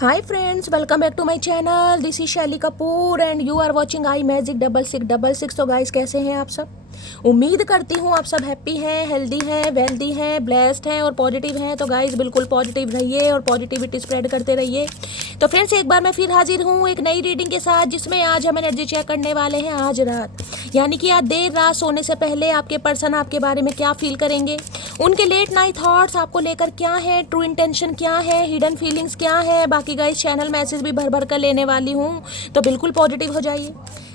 Hi friends, welcome back to my channel. This is शैली Kapoor and you are watching I magic 6666। तो guys कैसे हैं आप सब? उम्मीद करती हूँ आप सब हैप्पी हैं, हेल्दी हैं, वेल्दी हैं, ब्लेस्ड हैं और पॉजिटिव हैं। तो गाइस बिल्कुल पॉजिटिव रहिए और पॉजिटिविटी स्प्रेड करते रहिए। तो फ्रेंड्स एक बार मैं फिर हाजिर हूँ एक नई रीडिंग के साथ, जिसमें आज हम एनर्जी चेक करने वाले हैं आज रात, यानी कि आज देर रात सोने से पहले आपके पर्सन आपके बारे में क्या फील करेंगे, उनके लेट नाइट थॉट्स आपको लेकर क्या है, ट्रू इंटेंशन क्या है, हिडन फीलिंग्स क्या है। बाकी गाइस चैनल मैसेज भी भर भर कर लेने वाली हूँ, तो बिल्कुल पॉजिटिव हो जाइए।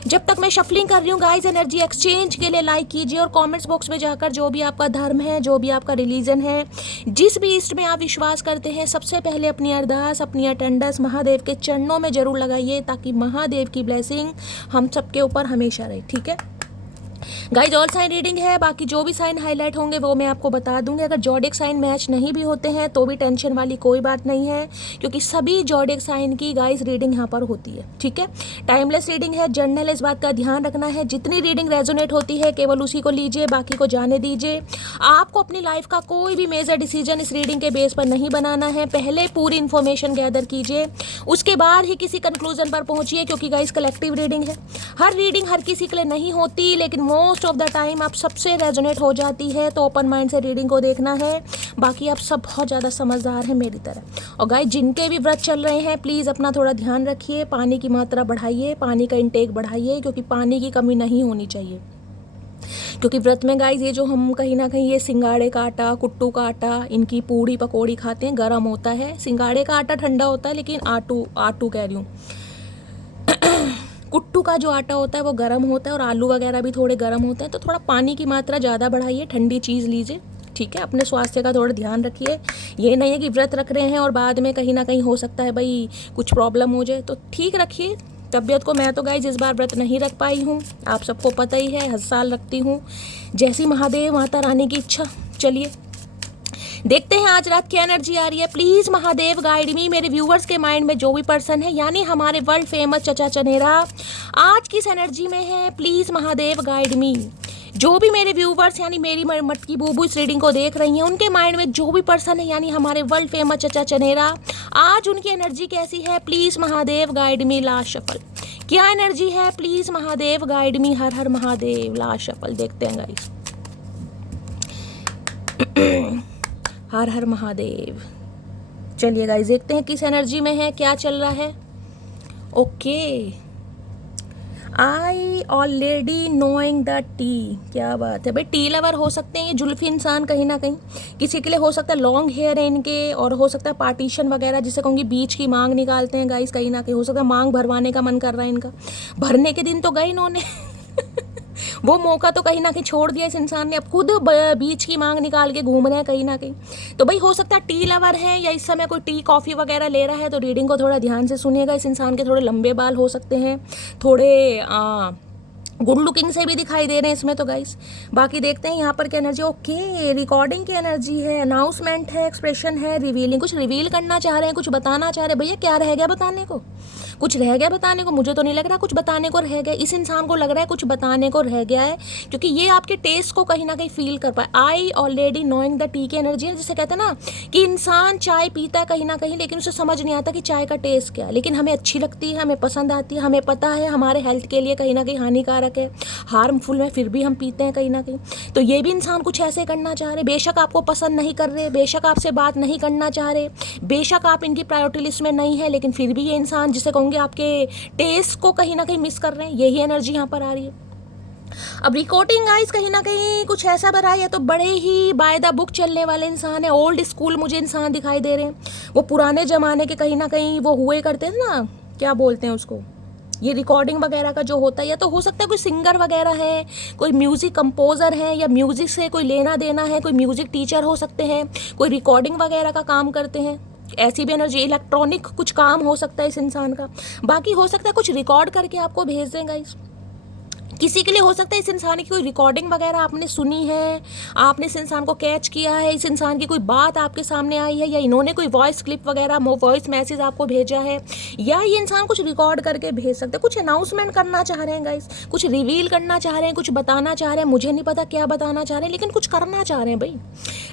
जब तक मैं शफलिंग कर रही हूँ गाइस, एनर्जी एक्सचेंज के लिए लाइक कीजिए और कमेंट्स बॉक्स में जाकर जो भी आपका धर्म है, जो भी आपका रिलीजन है, जिस भी इष्ट में आप विश्वास करते हैं, सबसे पहले अपनी अरदास, अपनी अटेंडेंस महादेव के चरणों में जरूर लगाइए, ताकि महादेव की ब्लेसिंग हम सबके ऊपर हमेशा रहे। ठीक है गाइज, ऑल साइन रीडिंग है, बाकी जो भी साइन हाईलाइट होंगे वो मैं आपको बता दूंगी। अगर जॉडिक साइन मैच नहीं भी होते हैं तो भी टेंशन वाली कोई बात नहीं है, क्योंकि सभी जॉडिक साइन की गाइज रीडिंग यहाँ पर होती है। ठीक है, टाइमलेस रीडिंग है, जर्नल, इस बात का ध्यान रखना है। जितनी रीडिंग रेजोनेट होती है केवल उसी को लीजिए, बाकी को जाने दीजिए। आपको अपनी लाइफ का कोई भी मेजर डिसीजन इस रीडिंग के बेस पर नहीं बनाना है। पहले पूरी इन्फॉर्मेशन गैदर कीजिए, उसके बाद ही किसी कंक्लूजन पर पहुंचिए, क्योंकि गाइज कलेक्टिव रीडिंग है। हर रीडिंग हर किसी के लिए नहीं होती, लेकिन मोस्ट ऑफ द टाइम आप सबसे रेजोनेट हो जाती है। तो ओपन माइंड से रीडिंग को देखना है। बाकी आप सब बहुत ज़्यादा समझदार हैं मेरी तरह। और गाइस जिनके भी व्रत चल रहे हैं प्लीज़ अपना थोड़ा ध्यान रखिए, पानी की मात्रा बढ़ाइए, पानी का इंटेक बढ़ाइए, क्योंकि पानी की कमी नहीं होनी चाहिए। क्योंकि व्रत में गाइस ये जो हम कहीं ना कहीं ये सिंगाड़े का आटा, कुट्टू का आटा, इनकी पूड़ी पकौड़ी खाते हैं, गर्म होता है। सिंगाड़े का आटा ठंडा होता है, लेकिन आटू कह रही हूँ, कुट्टू का जो आटा होता है वो गर्म होता है, और आलू वगैरह भी थोड़े गर्म होते हैं। तो थोड़ा पानी की मात्रा ज़्यादा बढ़ाइए, ठंडी चीज़ लीजिए। ठीक है, अपने स्वास्थ्य का थोड़ा ध्यान रखिए। ये नहीं है कि व्रत रख रहे हैं और बाद में कहीं ना कहीं हो सकता है भाई कुछ प्रॉब्लम हो जाए, तो ठीक रखिए तबीयत को। मैं तो गाइस इस बार व्रत नहीं रख पाई हूँ, आप सबको पता ही है, हर साल रखती हूँ, जैसी महादेव माता रानी की इच्छा। चलिए देखते हैं आज रात क्या एनर्जी आ रही है। प्लीज महादेव गाइड मी। मेरे व्यूवर्स के माइंड में जो भी पर्सन है, यानी हमारे वर्ल्ड फेमस चचा चनेरा, आज किस एनर्जी में है, प्लीज महादेव गाइड मी। जो भी मेरे व्यूवर्स यानी मेरी मटकी बूबू इस रीडिंग को देख रही हैं, उनके माइंड में जो भी पर्सन है, यानी हमारे वर्ल्ड फेमस चचा चनेरा, आज उनकी एनर्जी कैसी है, please Mahadev guide me. Last shuffle क्या एनर्जी है, please Mahadev guide me. Her her Mahadev. Last shuffle देखते हैं गाइस। हर हर महादेव। चलिए गाइस देखते हैं किस एनर्जी में है, क्या चल रहा है। Okay, I already knowing the T. क्या बात है भाई, टी लवर हो सकते हैं ये जुल्फी इंसान, कहीं ना कहीं किसी के लिए हो सकता है लॉन्ग हेयर है इनके, और हो सकता है पार्टीशन वगैरह जिसे कहूँगी बीच की मांग निकालते हैं गाइस, कहीं ना कहीं हो सकता है मांग भरवाने का मन कर रहा है इनका। भरने के दिन तो गए इन्होंने वो मौका तो कहीं ना कहीं छोड़ दिया इस इंसान ने, अब खुद बीच की मांग निकाल के घूम रहे हैं कहीं ना कहीं। तो भाई हो सकता है टी लवर है, या इस समय कोई टी कॉफ़ी वगैरह ले रहा है। तो रीडिंग को थोड़ा ध्यान से सुनिएगा। इस इंसान के थोड़े लंबे बाल हो सकते हैं, थोड़े गुड लुकिंग से भी दिखाई दे रहे हैं इसमें। तो गाइस बाकी देखते हैं यहाँ पर क्या एनर्जी। ओके, रिकॉर्डिंग की एनर्जी है, अनाउंसमेंट है, एक्सप्रेशन है, रिवीलिंग, कुछ रिवील करना चाह रहे हैं, कुछ बताना चाह रहे हैं। भैया क्या रह गया बताने को, कुछ रह गया बताने को, मुझे तो नहीं लग रहा कुछ बताने को रह गया। इस इंसान को लग रहा है कुछ बताने को रह गया है, क्योंकि ये आपके टेस्ट को कहीं ना कहीं फील कर पाए। I already knowing the T की एनर्जी है, जिसे कहते हैं ना कि इंसान चाय पीता है कहीं ना कहीं, लेकिन उसे समझ नहीं आता कि चाय का टेस्ट क्या है, लेकिन हमें अच्छी लगती है, हमें पसंद आती है, हमें पता है हमारे हेल्थ के लिए कहीं ना कहीं हानिकारक है, हार्मफुल है, फिर भी हम पीते हैं कहीं ना कहीं। तो ये भी इंसान कुछ ऐसे करना चाह रहे, बेशक आपको पसंद नहीं कर रहे, बेशक आपसे बात नहीं करना चाह रहे, बेशक आप इनकी प्रायोरिटी लिस्ट में नहीं है, लेकिन फिर भी ये इंसान जिसे कहूँगे आपके टेस्ट को कहीं ना कहीं मिस कर रहे हैं। यही एनर्जी यहाँ पर आ रही है। अब रिकॉर्डिंग गाइस कहीं ना कहीं कुछ ऐसा बना है, या तो बड़े ही बाय द बुक चलने वाले इंसान है, ओल्ड स्कूल मुझे इंसान दिखाई दे रहे हैं, वो पुराने जमाने के कहीं ना कहीं वो हुए करते थे ना, क्या बोलते हैं उसको, ये रिकॉर्डिंग वगैरह का जो होता है। या तो हो सकता है कोई सिंगर वगैरह है, कोई म्यूजिक कंपोजर है, या म्यूजिक से कोई लेना देना है, कोई म्यूजिक टीचर हो सकते हैं, कोई रिकॉर्डिंग वगैरह का काम करते हैं। ऐसी भी एनर्जी, इलेक्ट्रॉनिक कुछ काम हो सकता है इस इंसान का। बाकी हो सकता है कुछ रिकॉर्ड करके आपको भेज दें गाइस। किसी के लिए हो सकता है इस इंसान की कोई रिकॉर्डिंग वगैरह आपने सुनी है, आपने इस इंसान को कैच किया है, इस इंसान की कोई बात आपके सामने आई है, या इन्होंने कोई वॉइस क्लिप वगैरह वॉइस मैसेज आपको भेजा है, या ये इंसान कुछ रिकॉर्ड करके भेज सकते हैं, कुछ अनाउंसमेंट करना चाह रहे हैं गाइस, कुछ रिवील करना चाह रहे हैं, कुछ बताना चाह रहे हैं, मुझे नहीं पता क्या बताना चाह रहे हैं, लेकिन कुछ करना चाह रहे हैं भाई।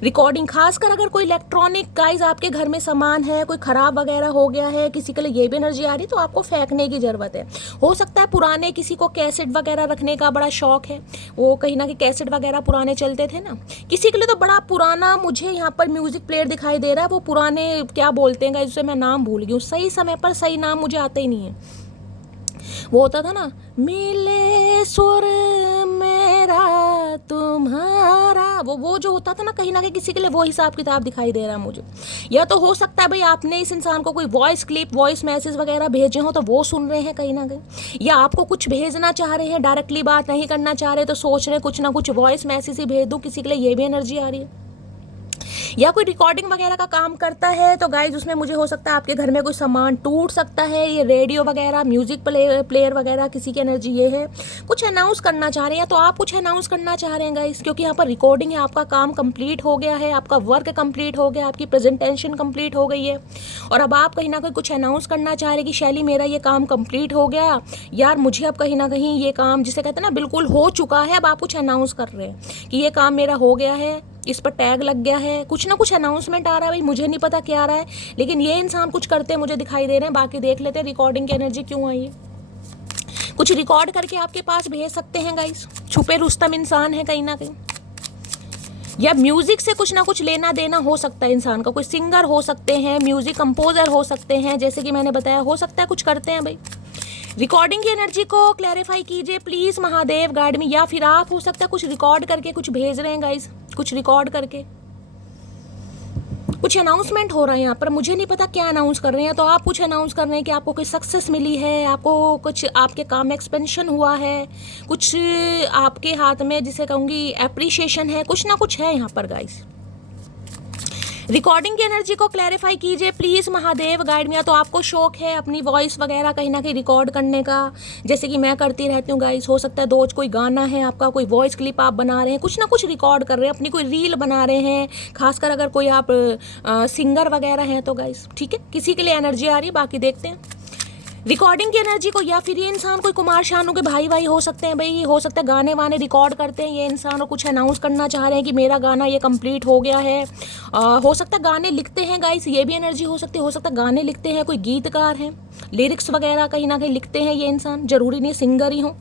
रिकॉर्डिंग खासकर अगर कोई इलेक्ट्रॉनिक गाइस आपके घर में सामान है, कोई ख़राब वगैरह हो गया है, किसी के लिए ये भी एनर्जी आ रही तो आपको फेंकने की ज़रूरत है। हो सकता है पुराने किसी को कैसेट वगैरह रखने का बड़ा शौक है, वो कहीं ना कहीं कैसेट वगैरह पुराने चलते थे ना, किसी के लिए तो बड़ा पुराना मुझे यहाँ पर म्यूजिक प्लेयर दिखाई दे रहा है, वो पुराने क्या बोलते हैं जिससे मैं नाम भूल गई हूँ, सही समय पर सही नाम मुझे आता ही नहीं है। वो होता था ना, मिले सुर मेरा तुम्हारा, वो जो होता था ना, कहीं ना कहीं किसी के लिए वो हिसाब किताब दिखाई दे रहा है मुझे। या तो हो सकता है भाई आपने इस इंसान को कोई वॉइस क्लिप वॉइस मैसेज वगैरह भेजे हो तो वो सुन रहे हैं कहीं ना कहीं, या आपको कुछ भेजना चाह रहे हैं, डायरेक्टली बात नहीं करना चाह रहे तो सोच रहे हैं कुछ ना कुछ वॉइस मैसेज ही भेज दूँ, किसी के लिए ये भी एनर्जी आ रही है। या कोई रिकॉर्डिंग वगैरह का काम करता है तो गाइज उसमें मुझे हो सकता है आपके घर में कोई सामान टूट सकता है, ये रेडियो वगैरह म्यूजिक प्लेयर वगैरह किसी की एनर्जी ये है, कुछ अनाउंस करना चाह रहे हैं, तो आप कुछ अनाउंस करना चाह रहे हैं गाइज, क्योंकि यहाँ पर रिकॉर्डिंग है, आपका काम कंप्लीट हो गया है, आपका वर्क कंप्लीट हो गया, आपकी प्रेजेंटेशन कंप्लीट हो गई है, और अब आप कहीं ना कहीं कुछ अनाउंस करना चाह रहे हैं कि शैली मेरा ये काम कंप्लीट हो गया यार, मुझे अब कहीं ना कहीं ये काम जिसे कहते हैं ना बिल्कुल हो चुका है, अब आप कुछ अनाउंस कर रहे हैं कि ये काम मेरा हो गया है, इस पर टैग लग गया है, कुछ ना कुछ अनाउंसमेंट आ रहा है भाई, मुझे नहीं पता क्या आ रहा है, लेकिन ये इंसान कुछ करते मुझे दिखाई दे रहे हैं। बाकी देख लेते हैं रिकॉर्डिंग की एनर्जी क्यों आई है। कुछ रिकॉर्ड करके आपके पास भेज सकते हैं गाइस, छुपे रुस्तम इंसान है कहीं ना कहीं, या म्यूजिक से कुछ ना कुछ लेना देना हो सकता है इंसान का, कोई सिंगर हो सकते हैं, म्यूजिक कंपोजर हो सकते हैं, जैसे कि मैंने बताया, हो सकता है कुछ करते हैं भाई। रिकॉर्डिंग की एनर्जी को क्लैरिफाई कीजिए प्लीज महादेव गाइड में, या फिर आप हो सकता है कुछ रिकॉर्ड करके कुछ भेज रहे हैं गाइस, कुछ रिकॉर्ड करके कुछ अनाउंसमेंट हो रहा है यहाँ पर, मुझे नहीं पता क्या अनाउंस कर रहे हैं, तो आप कुछ अनाउंस कर रहे हैं कि आपको कोई सक्सेस मिली है, आपको कुछ आपके काम में एक्सपेंशन हुआ है, कुछ आपके हाथ में जिसे कहूँगी एप्रिशिएशन है, कुछ ना कुछ है यहाँ पर गाइस। रिकॉर्डिंग की एनर्जी को क्लैरिफाई कीजिए प्लीज महादेव गाइड में, या तो आपको शौक है अपनी वॉइस वगैरह कहीं ना कहीं रिकॉर्ड करने का, जैसे कि मैं करती रहती हूँ गाइस, हो सकता है रोज कोई गाना है आपका, कोई वॉइस क्लिप आप बना रहे हैं, कुछ ना कुछ रिकॉर्ड कर रहे हैं, अपनी कोई रील बना रहे हैं, खासकर अगर कोई आप सिंगर वगैरह हैं तो गाइस ठीक है, किसी के लिए एनर्जी आ रही है, बाकी देखते हैं रिकॉर्डिंग की एनर्जी को। या फिर ये इंसान कोई कुमार शानू के भाई हो सकते हैं भाई, हो सकता है गाने वाने रिकॉर्ड करते हैं ये इंसान और कुछ अनाउंस करना चाह रहे हैं कि मेरा गाना ये कंप्लीट हो गया है। हो सकता है गाने लिखते हैं गाइस, ये भी एनर्जी हो सकती है, हो सकता है गाने लिखते हैं, कोई गीतकार हैं, लिरिक्स वगैरह कहीं ना कहीं लिखते हैं ये इंसान, जरूरी नहीं सिंगर ही हो,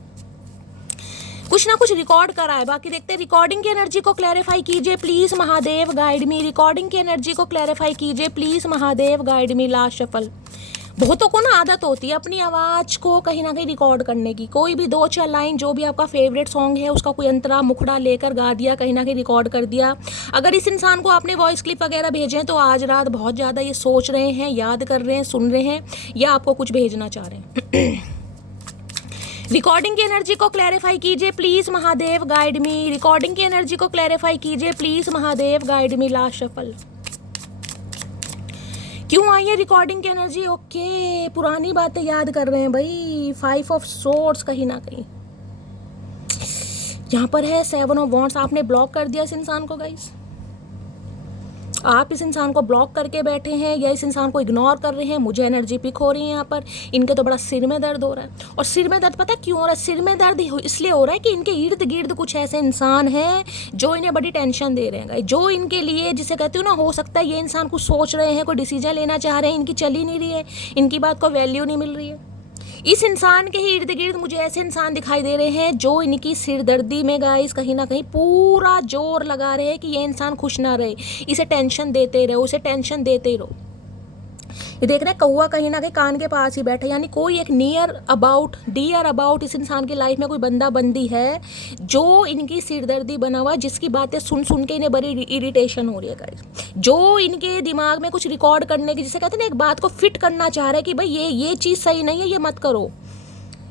कुछ ना कुछ रिकॉर्ड करा है। बाकी देखते हैं रिकॉर्डिंग की एनर्जी को क्लैरिफाई कीजिए please Mahadev guide me, recording की एनर्जी को क्लैरिफाई कीजिए please Mahadev guide me. Last shuffle. बहुतों को ना आदत होती है अपनी आवाज़ को कहीं ना कहीं रिकॉर्ड करने की, कोई भी 2-4 लाइन जो भी आपका फेवरेट सॉन्ग है उसका कोई अंतरा मुखड़ा लेकर गा दिया, कहीं ना कहीं रिकॉर्ड कर दिया। अगर इस इंसान को आपने वॉइस क्लिप वगैरह भेजे हैं तो आज रात बहुत ज़्यादा ये सोच रहे हैं, याद कर रहे हैं, सुन रहे हैं, या आपको कुछ भेजना चाह रहे हैं। रिकॉर्डिंग की एनर्जी को क्लैरिफाई कीजिए please Mahadev guide me, recording की एनर्जी को क्लैरिफाई कीजिए please Mahadev guide me. Last shuffle. क्यों आई है रिकॉर्डिंग की एनर्जी? ओके, पुरानी बातें याद कर रहे हैं भाई। 5 ऑफ सोर्ड्स कहीं ना कहीं यहाँ पर है 7 ऑफ वॉन्ड्स। आपने ब्लॉक कर दिया इस इंसान को गाइस, आप इस इंसान को ब्लॉक करके बैठे हैं या इस इंसान को इग्नोर कर रहे हैं। मुझे एनर्जी पिक हो रही है यहाँ पर, इनके तो बड़ा सिर में दर्द हो रहा है। और सिर में दर्द पता है क्यों हो रहा है? सिर में दर्द इसलिए हो रहा है कि इनके इर्द गिर्द कुछ ऐसे इंसान हैं जो इन्हें बड़ी टेंशन दे रहे हैं, जो इनके लिए जिसे कहती हूँ ना, हो सकता है ये इंसान कुछ सोच रहे हैं, कोई डिसीजन लेना चाह रहे हैं, इनकी चल ही नहीं रही है, इनकी बात को वैल्यू नहीं मिल रही है। इस इंसान के ही इर्द गिर्द मुझे ऐसे इंसान दिखाई दे रहे हैं जो इनकी सिरदर्दी में गाइस कहीं ना कहीं पूरा जोर लगा रहे हैं कि ये इंसान खुश ना रहे, इसे टेंशन देते रहो, उसे टेंशन देते रहो। ये देख रहे हैं कौवा कहीं ना कहीं कान के पास ही बैठा, यानी कोई एक डियर अबाउट इस इंसान की लाइफ में कोई बंदा बंदी है जो इनकी सिरदर्दी बना हुआ है, जिसकी बातें सुन सुन के इन्हें बड़ी इरिटेशन हो रही है गाइस, जो इनके दिमाग में कुछ रिकॉर्ड करने की, जिसे कहते हैं ना, एक बात को फिट करना चाह रहे हैं कि भाई ये चीज़ सही नहीं है, ये मत करो।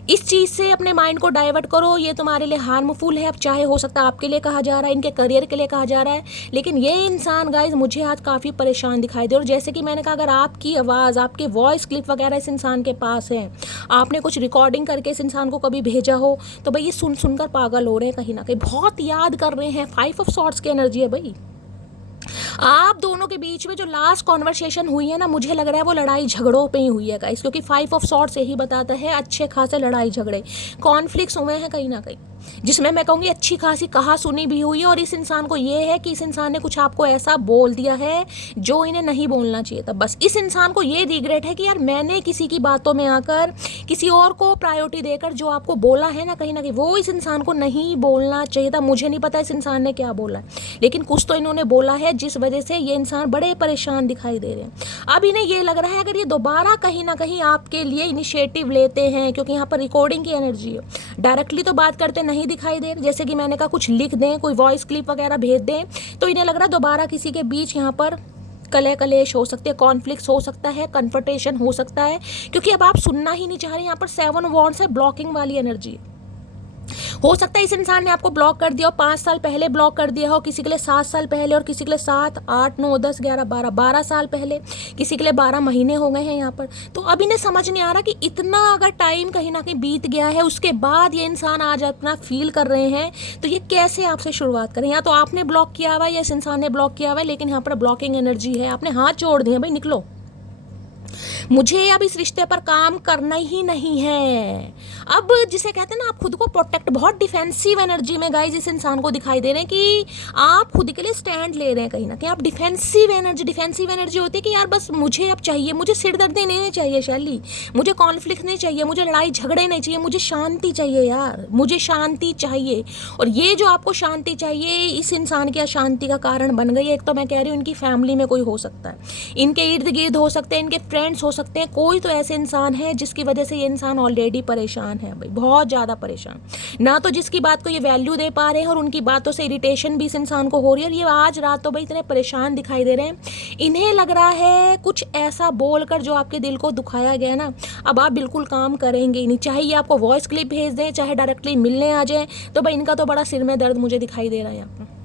इस चीज़ से अपने माइंड को डाइवर्ट करो, ये तुम्हारे लिए हार्मफुल है। अब चाहे हो सकता है आपके लिए कहा जा रहा है, इनके करियर के लिए कहा जा रहा है, लेकिन ये इंसान गाइज मुझे आज काफ़ी परेशान दिखाई दे। और जैसे कि मैंने कहा, अगर आपकी आवाज़, आपके वॉइस क्लिप वगैरह इस इंसान के पास है, आपने कुछ रिकॉर्डिंग करके इस इंसान को कभी भेजा हो, तो भाई ये सुन सुनकर पागल हो रहे हैं कहीं ना कहीं, बहुत याद कर रहे हैं। 5 ऑफ सॉर्ड्स की एनर्जी है भाई। आप दोनों के बीच में जो लास्ट कॉन्वर्सेशन हुई है ना, मुझे लग रहा है वो लड़ाई झगड़ों पे ही हुई है गाइस, क्योंकि 5 ऑफ सॉर्ड्स यही बताता है अच्छे खासे लड़ाई झगड़े, कॉन्फ्लिक्ट्स हुए हैं कहीं ना कहीं, जिसमें मैं कहूँगी अच्छी खासी कहा सुनी भी हुई है। और इस इंसान को ये है कि इस इंसान ने कुछ आपको ऐसा बोल दिया है जो इन्हें नहीं बोलना चाहिए था। बस इस इंसान को ये रिग्रेट है कि यार मैंने किसी की बातों में आकर किसी और को प्रायोरिटी देकर जो आपको बोला है ना, कहीं ना कहीं वो इस इंसान को नहीं बोलना चाहिए था। मुझे नहीं पता इस इंसान ने क्या बोला है, लेकिन कुछ तो इन्होंने बोला है जिस वजह से ये इंसान बड़े परेशान दिखाई दे रहे हैं। अब इन्हें ये लग रहा है अगर ये दोबारा कहीं ना कहीं आपके लिए इनिशिएटिव लेते हैं, क्योंकि यहाँ पर रिकॉर्डिंग की एनर्जी है, डायरेक्टली तो बात करते नहीं दिखाई दे रहे, जैसे कि मैंने कहा कुछ लिख दें, कोई वॉइस क्लिप वगैरह भेज दें, तो इन्हें लग रहा है दोबारा किसी के बीच यहाँ पर कलह कलेश हो सकते हैं, कॉन्फ्लिक्ट्स हो सकता है, कन्फ्रंटेशन हो सकता है, क्योंकि अब आप सुनना ही नहीं चाह रहे। यहाँ पर 7 वॉन्ड्स है, ब्लॉकिंग वाली एनर्जी। हो सकता है इस इंसान ने आपको ब्लॉक कर दिया हो, 5 साल पहले ब्लॉक कर दिया हो, किसी के लिए 7 साल पहले, और किसी के लिए 7, 8, 9, 10, 11, 12 साल पहले, किसी के लिए 12 महीने हो गए हैं यहाँ पर। तो अब इन्हें समझ नहीं आ रहा कि इतना अगर टाइम कहीं ना कहीं बीत गया है, उसके बाद ये इंसान आज अपना फील कर रहे हैं, तो ये कैसे आपसे शुरुआत करें। या तो आपने ब्लॉक किया हुआ है या इस इंसान ने ब्लॉक किया हुआ है, लेकिन यहाँ पर ब्लॉकिंग एनर्जी है, आपने हाथ जोड़ दिए भाई, निकलो, मुझे अब इस रिश्ते पर काम करना ही नहीं है। अब जिसे कहते हैं ना, आप खुद को प्रोटेक्ट, बहुत डिफेंसिव एनर्जी में गाइस इस इंसान को दिखाई दे रहे हैं कि आप खुद के लिए स्टैंड ले रहे हैं कहीं ना कहीं। आप डिफेंसिव एनर्जी होती है कि यार बस मुझे अब चाहिए, मुझे सिरदर्दी नहीं चाहिए शैली, मुझे कॉन्फ्लिक्ट नहीं चाहिए, मुझे लड़ाई झगड़े नहीं चाहिए, मुझे शांति चाहिए यार, मुझे शांति चाहिए। और ये जो आपको शांति चाहिए, इस इंसान की अशांति का कारण बन गई है। एक तो मैं कह रही हूँ इनकी फैमिली में कोई हो सकता है, इनके इर्द गिर्द हो सकते हैं, इनके फ्रेंड्स हो सकते हैं, कोई तो ऐसे इंसान है जिसकी वजह से ये इंसान ऑलरेडी परेशान है भाई, बहुत ज़्यादा परेशान, ना तो जिसकी बात को ये वैल्यू दे पा रहे हैं, और उनकी बातों से इरिटेशन भी इस इंसान को हो रही है। और ये आज रात तो भाई इतने परेशान दिखाई दे रहे हैं, इन्हें लग रहा है कुछ ऐसा बोलकर जो आपके दिल को दुखाया गया ना, अब आप बिल्कुल काम करेंगे ही नहीं, चाहे ये आपको वॉइस क्लिप भेज दें, चाहे डायरेक्टली मिलने आ जाए, तो भाई इनका तो बड़ा सिर में दर्द मुझे दिखाई दे रहा है यहाँ पर।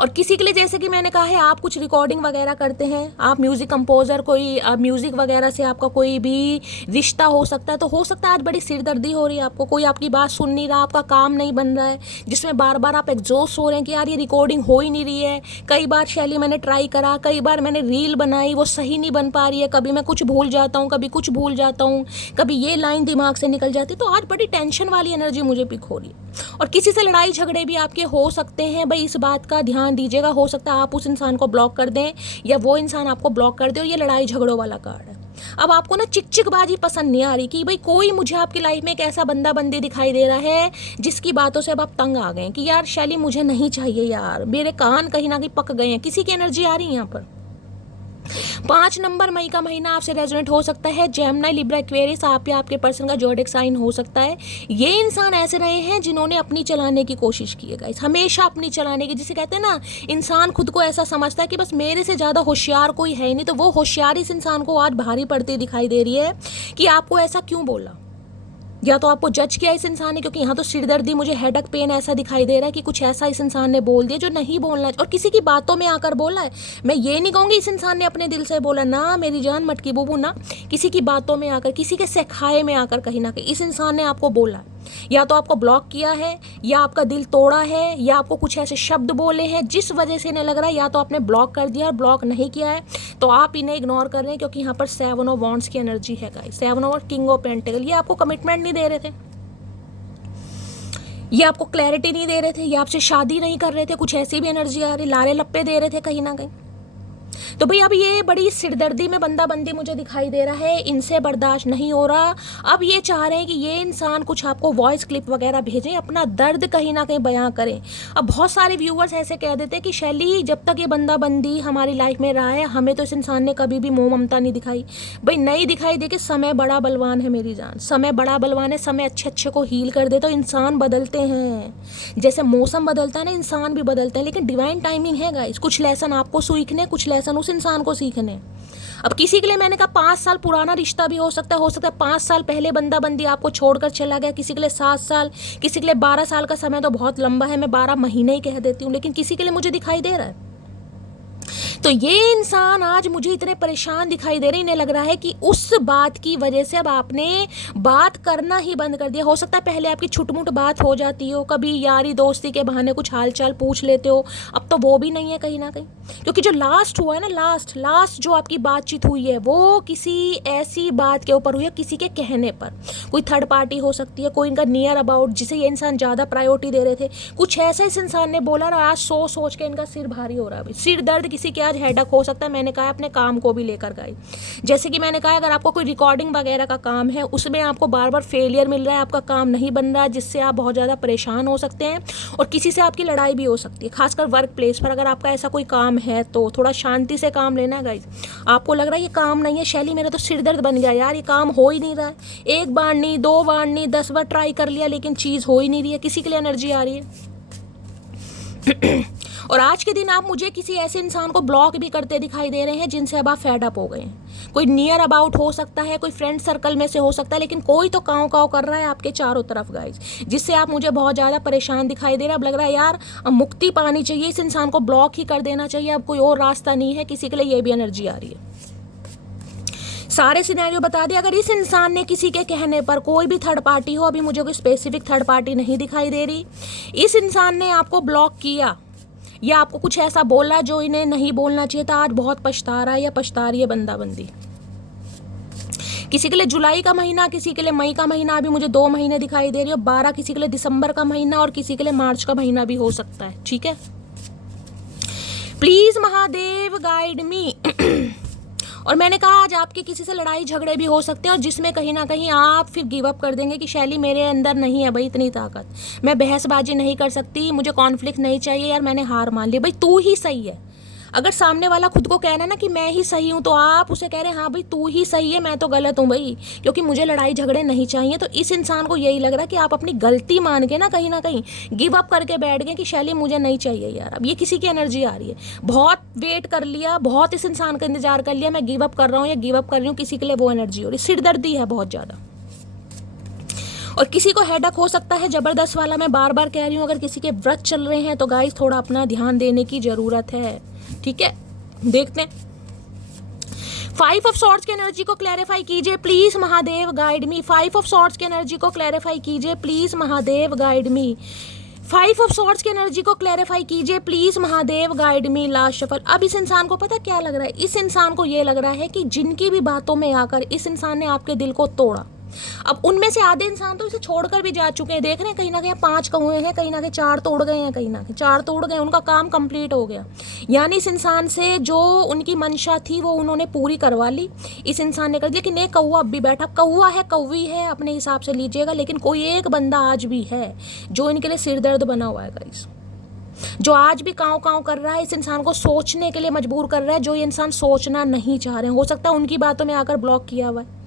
और किसी के लिए, जैसे कि मैंने कहा है, आप कुछ रिकॉर्डिंग वगैरह करते हैं, आप म्यूज़िक कंपोजर, कोई म्यूज़िक वगैरह से आपका कोई भी रिश्ता हो सकता है, तो हो सकता है आज बड़ी सिरदर्दी हो रही है आपको, कोई आपकी बात सुन नहीं रहा, आपका काम नहीं बन रहा है, जिसमें बार बार आप एग्जॉस्ट हो रहे हैं कि यार ये रिकॉर्डिंग हो ही नहीं रही है। कई बार शैली मैंने ट्राई करा, कई बार मैंने रील बनाई, वो सही नहीं बन पा रही है, कभी मैं कुछ भूल जाता हूँ, कभी कुछ भूल जाता हूँ, कभी ये लाइन दिमाग से निकल जाती है। तो आज बड़ी टेंशन वाली एनर्जी मुझे पिक हो रही है। और किसी से लड़ाई झगड़े भी आपके हो सकते हैं भाई, इस बात का ध्यान दीजिएगा। हो सकता है आप उस इंसान को ब्लॉक कर दें या वो इंसान आपको ब्लॉक कर दे, और ये लड़ाई झगड़ों वाला कार्ड है। अब आपको ना चिकचिकबाजी पसंद नहीं आ रही कि भाई कोई मुझे आपकी लाइफ में एक ऐसा बंदा बंदी दिखाई दे रहा है जिसकी बातों से अब आप तंग आ गए कि यार शैली मुझे नहीं चाहिए यार, मेरे कान कहीं ना कहीं पक गए हैं, किसी की एनर्जी आ रही है यहाँ पर। 5 नंबर मई का महीना आपसे रेजोनेट हो सकता है। जेमिनी, लिब्रा, एक्वेरियस आप या आपके पर्सन का ज़ोडिएक साइन हो सकता है। ये इंसान ऐसे रहे हैं जिन्होंने अपनी चलाने की कोशिश की है गाइस, हमेशा अपनी चलाने की, जिसे कहते हैं ना, इंसान खुद को ऐसा समझता है कि बस मेरे से ज़्यादा होशियार कोई है ही नहीं। तो वो होशियारी इस इंसान को आज भारी पड़ती दिखाई दे रही है कि आपको ऐसा क्यों बोला, या तो आपको जज किया इस इंसान ने, क्योंकि यहाँ तो सिरदर्दी, मुझे हेडेक पेन ऐसा दिखाई दे रहा है कि कुछ ऐसा इस इंसान ने बोल दिया जो नहीं बोलना है, और किसी की बातों में आकर बोला है। मैं ये नहीं कहूँगी इस इंसान ने अपने दिल से बोला ना, मेरी जान मटकी बुबू ना, किसी की बातों में आकर, किसी के सिखाए में आकर कहीं ना कहीं इस इंसान ने आपको बोला, या तो आपको ब्लॉक किया है, या आपका दिल तोड़ा है, या आपको कुछ ऐसे शब्द बोले हैं जिस वजह से इन्हें लग रहा है या तो आपने ब्लॉक कर दिया, ब्लॉक नहीं किया है तो आप इन्हें इग्नोर कर रहे हैं, क्योंकि यहाँ पर 7 ऑफ वॉन्ड्स की एनर्जी है गाइस, 7 और किंग ऑफ पेंटिकल। ये आपको कमिटमेंट नहीं दे रहे थे, ये आपको क्लैरिटी नहीं दे रहे थे, ये आपसे शादी नहीं कर रहे थे, कुछ ऐसी भी एनर्जी आ रही, लारे लप्पे दे रहे थे कहीं ना कहीं। तो भाई अब ये बड़ी सिरदर्दी में बंदा बंदी मुझे दिखाई दे रहा है, इनसे बर्दाश्त नहीं हो रहा। अब ये चाह रहे हैं कि ये इंसान कुछ आपको वॉइस क्लिप वगैरह भेजें, अपना दर्द कहीं ना कहीं बयां करें। अब बहुत सारे व्यूअर्स ऐसे कह देते हैं कि शैली जब तक ये बंदा बंदी हमारी लाइफ में रहा है, हमें तो इस इंसान ने कभी भी मोह ममता नहीं दिखाई। भाई नहीं दिखाई दे कि समय बड़ा बलवान है मेरी जान, समय बड़ा बलवान है, समय अच्छे अच्छे को हील कर दे। तो इंसान बदलते हैं, जैसे मौसम बदलता है ना, इंसान भी बदलते हैं, लेकिन डिवाइन टाइमिंग है गाइस। कुछ लेसन आपको सीखने, कुछ लेसन उस इंसान को सीखने। अब किसी के लिए मैंने कहा 5 साल पुराना रिश्ता भी हो सकता है 5 साल पहले बंदा बंदी आपको छोड़कर चला गया, किसी के लिए 7 साल, किसी के लिए 12 साल का समय तो बहुत लंबा है, मैं 12 महीने ही कह देती हूँ, लेकिन किसी के लिए मुझे दिखाई दे रहा है। तो ये इंसान आज मुझे इतने परेशान दिखाई दे रहे, इन्हें लग रहा है कि उस बात की वजह से अब आपने बात करना ही बंद कर दिया। हो सकता है पहले आपकी छुटमुट बात हो जाती हो, कभी यारी दोस्ती के बहाने कुछ हालचाल पूछ लेते हो, अब तो वो भी नहीं है कहीं ना कहीं, क्योंकि जो लास्ट हुआ है ना, लास्ट जो आपकी बातचीत हुई है वो किसी ऐसी बात के ऊपर हुई है, किसी के कहने पर, कोई थर्ड पार्टी हो सकती है, कोई इनका नियर अबाउट जिसे ये इंसान ज़्यादा प्रायोरिटी दे रहे थे, कुछ ऐसा इस इंसान ने बोला ना, आज सोच के इनका सिर भारी हो रहा है। सिर दर्द किसी के आज हेडक हो सकता है। मैंने कहा अपने काम को भी लेकर गए, जैसे कि मैंने कहा अगर आपको कोई रिकॉर्डिंग वगैरह का काम है, उसमें आपको बार बार फेलियर मिल रहा है, आपका काम नहीं बन रहा है, जिससे आप बहुत ज़्यादा परेशान हो सकते हैं और किसी से आपकी लड़ाई भी हो सकती है, खासकर वर्क प्लेस पर। अगर आपका ऐसा कोई काम है तो थोड़ा शांति से काम लेना है गाइज। आपको लग रहा है ये काम नहीं है, शैली मेरा तो सिर दर्द बन गया यार, ये काम हो ही नहीं रहा है, 1 बार नहीं 2 बार नहीं 10 बार ट्राई कर लिया लेकिन चीज़ हो ही नहीं रही है, किसी के लिए एनर्जी आ रही है। और आज के दिन आप मुझे किसी ऐसे इंसान को ब्लॉक भी करते दिखाई दे रहे हैं जिनसे अब आप फेड अप हो गए हैं। कोई नियर अबाउट हो सकता है, कोई फ्रेंड सर्कल में से हो सकता है, लेकिन कोई तो काव काव कर रहा है आपके चारों तरफ गाइज, जिससे आप मुझे बहुत ज़्यादा परेशान दिखाई दे रहा है। अब लग रहा है यार अब मुक्ति पानी चाहिए, इस इंसान को ब्लॉक ही कर देना चाहिए, अब कोई और रास्ता नहीं है। किसी के लिए ये भी एनर्जी आ रही है। सारे सिनेरियो बता दिए। अगर इस इंसान ने किसी के कहने पर, कोई भी थर्ड पार्टी हो, अभी मुझे कोई स्पेसिफिक थर्ड पार्टी नहीं दिखाई दे रही, इस इंसान ने आपको ब्लॉक किया या आपको कुछ ऐसा बोला जो इन्हें नहीं बोलना चाहिए था, आज बहुत पछता रहा है या पछता रही है बंदा बंदी। किसी के लिए जुलाई का महीना, किसी के लिए मई का महीना, अभी मुझे 2 महीने दिखाई दे रही है, 12 किसी के लिए दिसंबर का महीना और किसी के लिए मार्च का महीना भी हो सकता है। ठीक है, प्लीज महादेव गाइड मी। और मैंने कहा आज आपके किसी से लड़ाई झगड़े भी हो सकते हैं और जिसमें कहीं ना कहीं आप फिर गिव अप कर देंगे कि शैली मेरे अंदर नहीं है भाई इतनी ताकत, मैं बहसबाजी नहीं कर सकती, मुझे कॉन्फ्लिक्ट नहीं चाहिए यार, मैंने हार मान ली। भाई तू ही सही है। अगर सामने वाला खुद को कहना ना कि मैं ही सही हूँ, तो आप उसे कह रहे हैं हाँ भाई तू ही सही है, मैं तो गलत हूँ भाई, क्योंकि मुझे लड़ाई झगड़े नहीं चाहिए। तो इस इंसान को यही लग रहा है कि आप अपनी गलती मान के ना कहीं गिव अप करके बैठ गए कि शैली मुझे नहीं चाहिए यार। अब ये किसी की एनर्जी आ रही है, बहुत वेट कर लिया, बहुत इस इंसान का इंतजार कर लिया, मैं गिव अप कर रहा हूँ या गिव अप कर रही हूँ, किसी के लिए वो एनर्जी हो रही, सिरदर्दी है बहुत ज़्यादा। और किसी को हेडक हो सकता है जबरदस्त वाला, मैं बार बार कह रही हूँ। अगर किसी के व्रत चल रहे हैं तो गाइस थोड़ा अपना ध्यान देने की ज़रूरत है। ठीक है, देखते हैं 5 ऑफ सॉर्ड्स की एनर्जी को क्लैरिफाई कीजिए please Mahadev guide me. 5 of swords की एनर्जी को क्लैरिफाई कीजिए please Mahadev guide me. 5 of swords की एनर्जी को क्लैरिफाई कीजिए please Mahadev guide me. Last shuffle. अब इस इंसान को पता क्या लग रहा है, इस इंसान को ये लग रहा है कि जिनकी भी बातों में आकर इस इंसान ने आपके दिल को तोड़ा, अब उनमें से आधे इंसान तो इसे छोड़कर भी जा चुके हैं। देख रहे हैं कहीं ना कहीं 5 कौए हैं, कहीं ना कहीं 4 तोड़ गए हैं, कहीं ना कहीं 4 तोड़ गए, उनका काम कंप्लीट हो गया। यानी इस इंसान से जो उनकी मंशा थी वो उन्होंने पूरी करवा ली, इस इंसान ने कर दी। लेकिन एक कौआ अब भी बैठा, कौआ है कौवी है अपने हिसाब से लीजिएगा, लेकिन कोई एक बंदा आज भी है जो इनके लिए सिरदर्द बना हुआ है गाइस, जो आज भी काँव काँव कर रहा है, इस इंसान को सोचने के लिए मजबूर कर रहा है, जो ये इंसान सोचना नहीं चाह रहे हैं। हो सकता है उनकी बातों में आकर ब्लॉक किया हुआ है।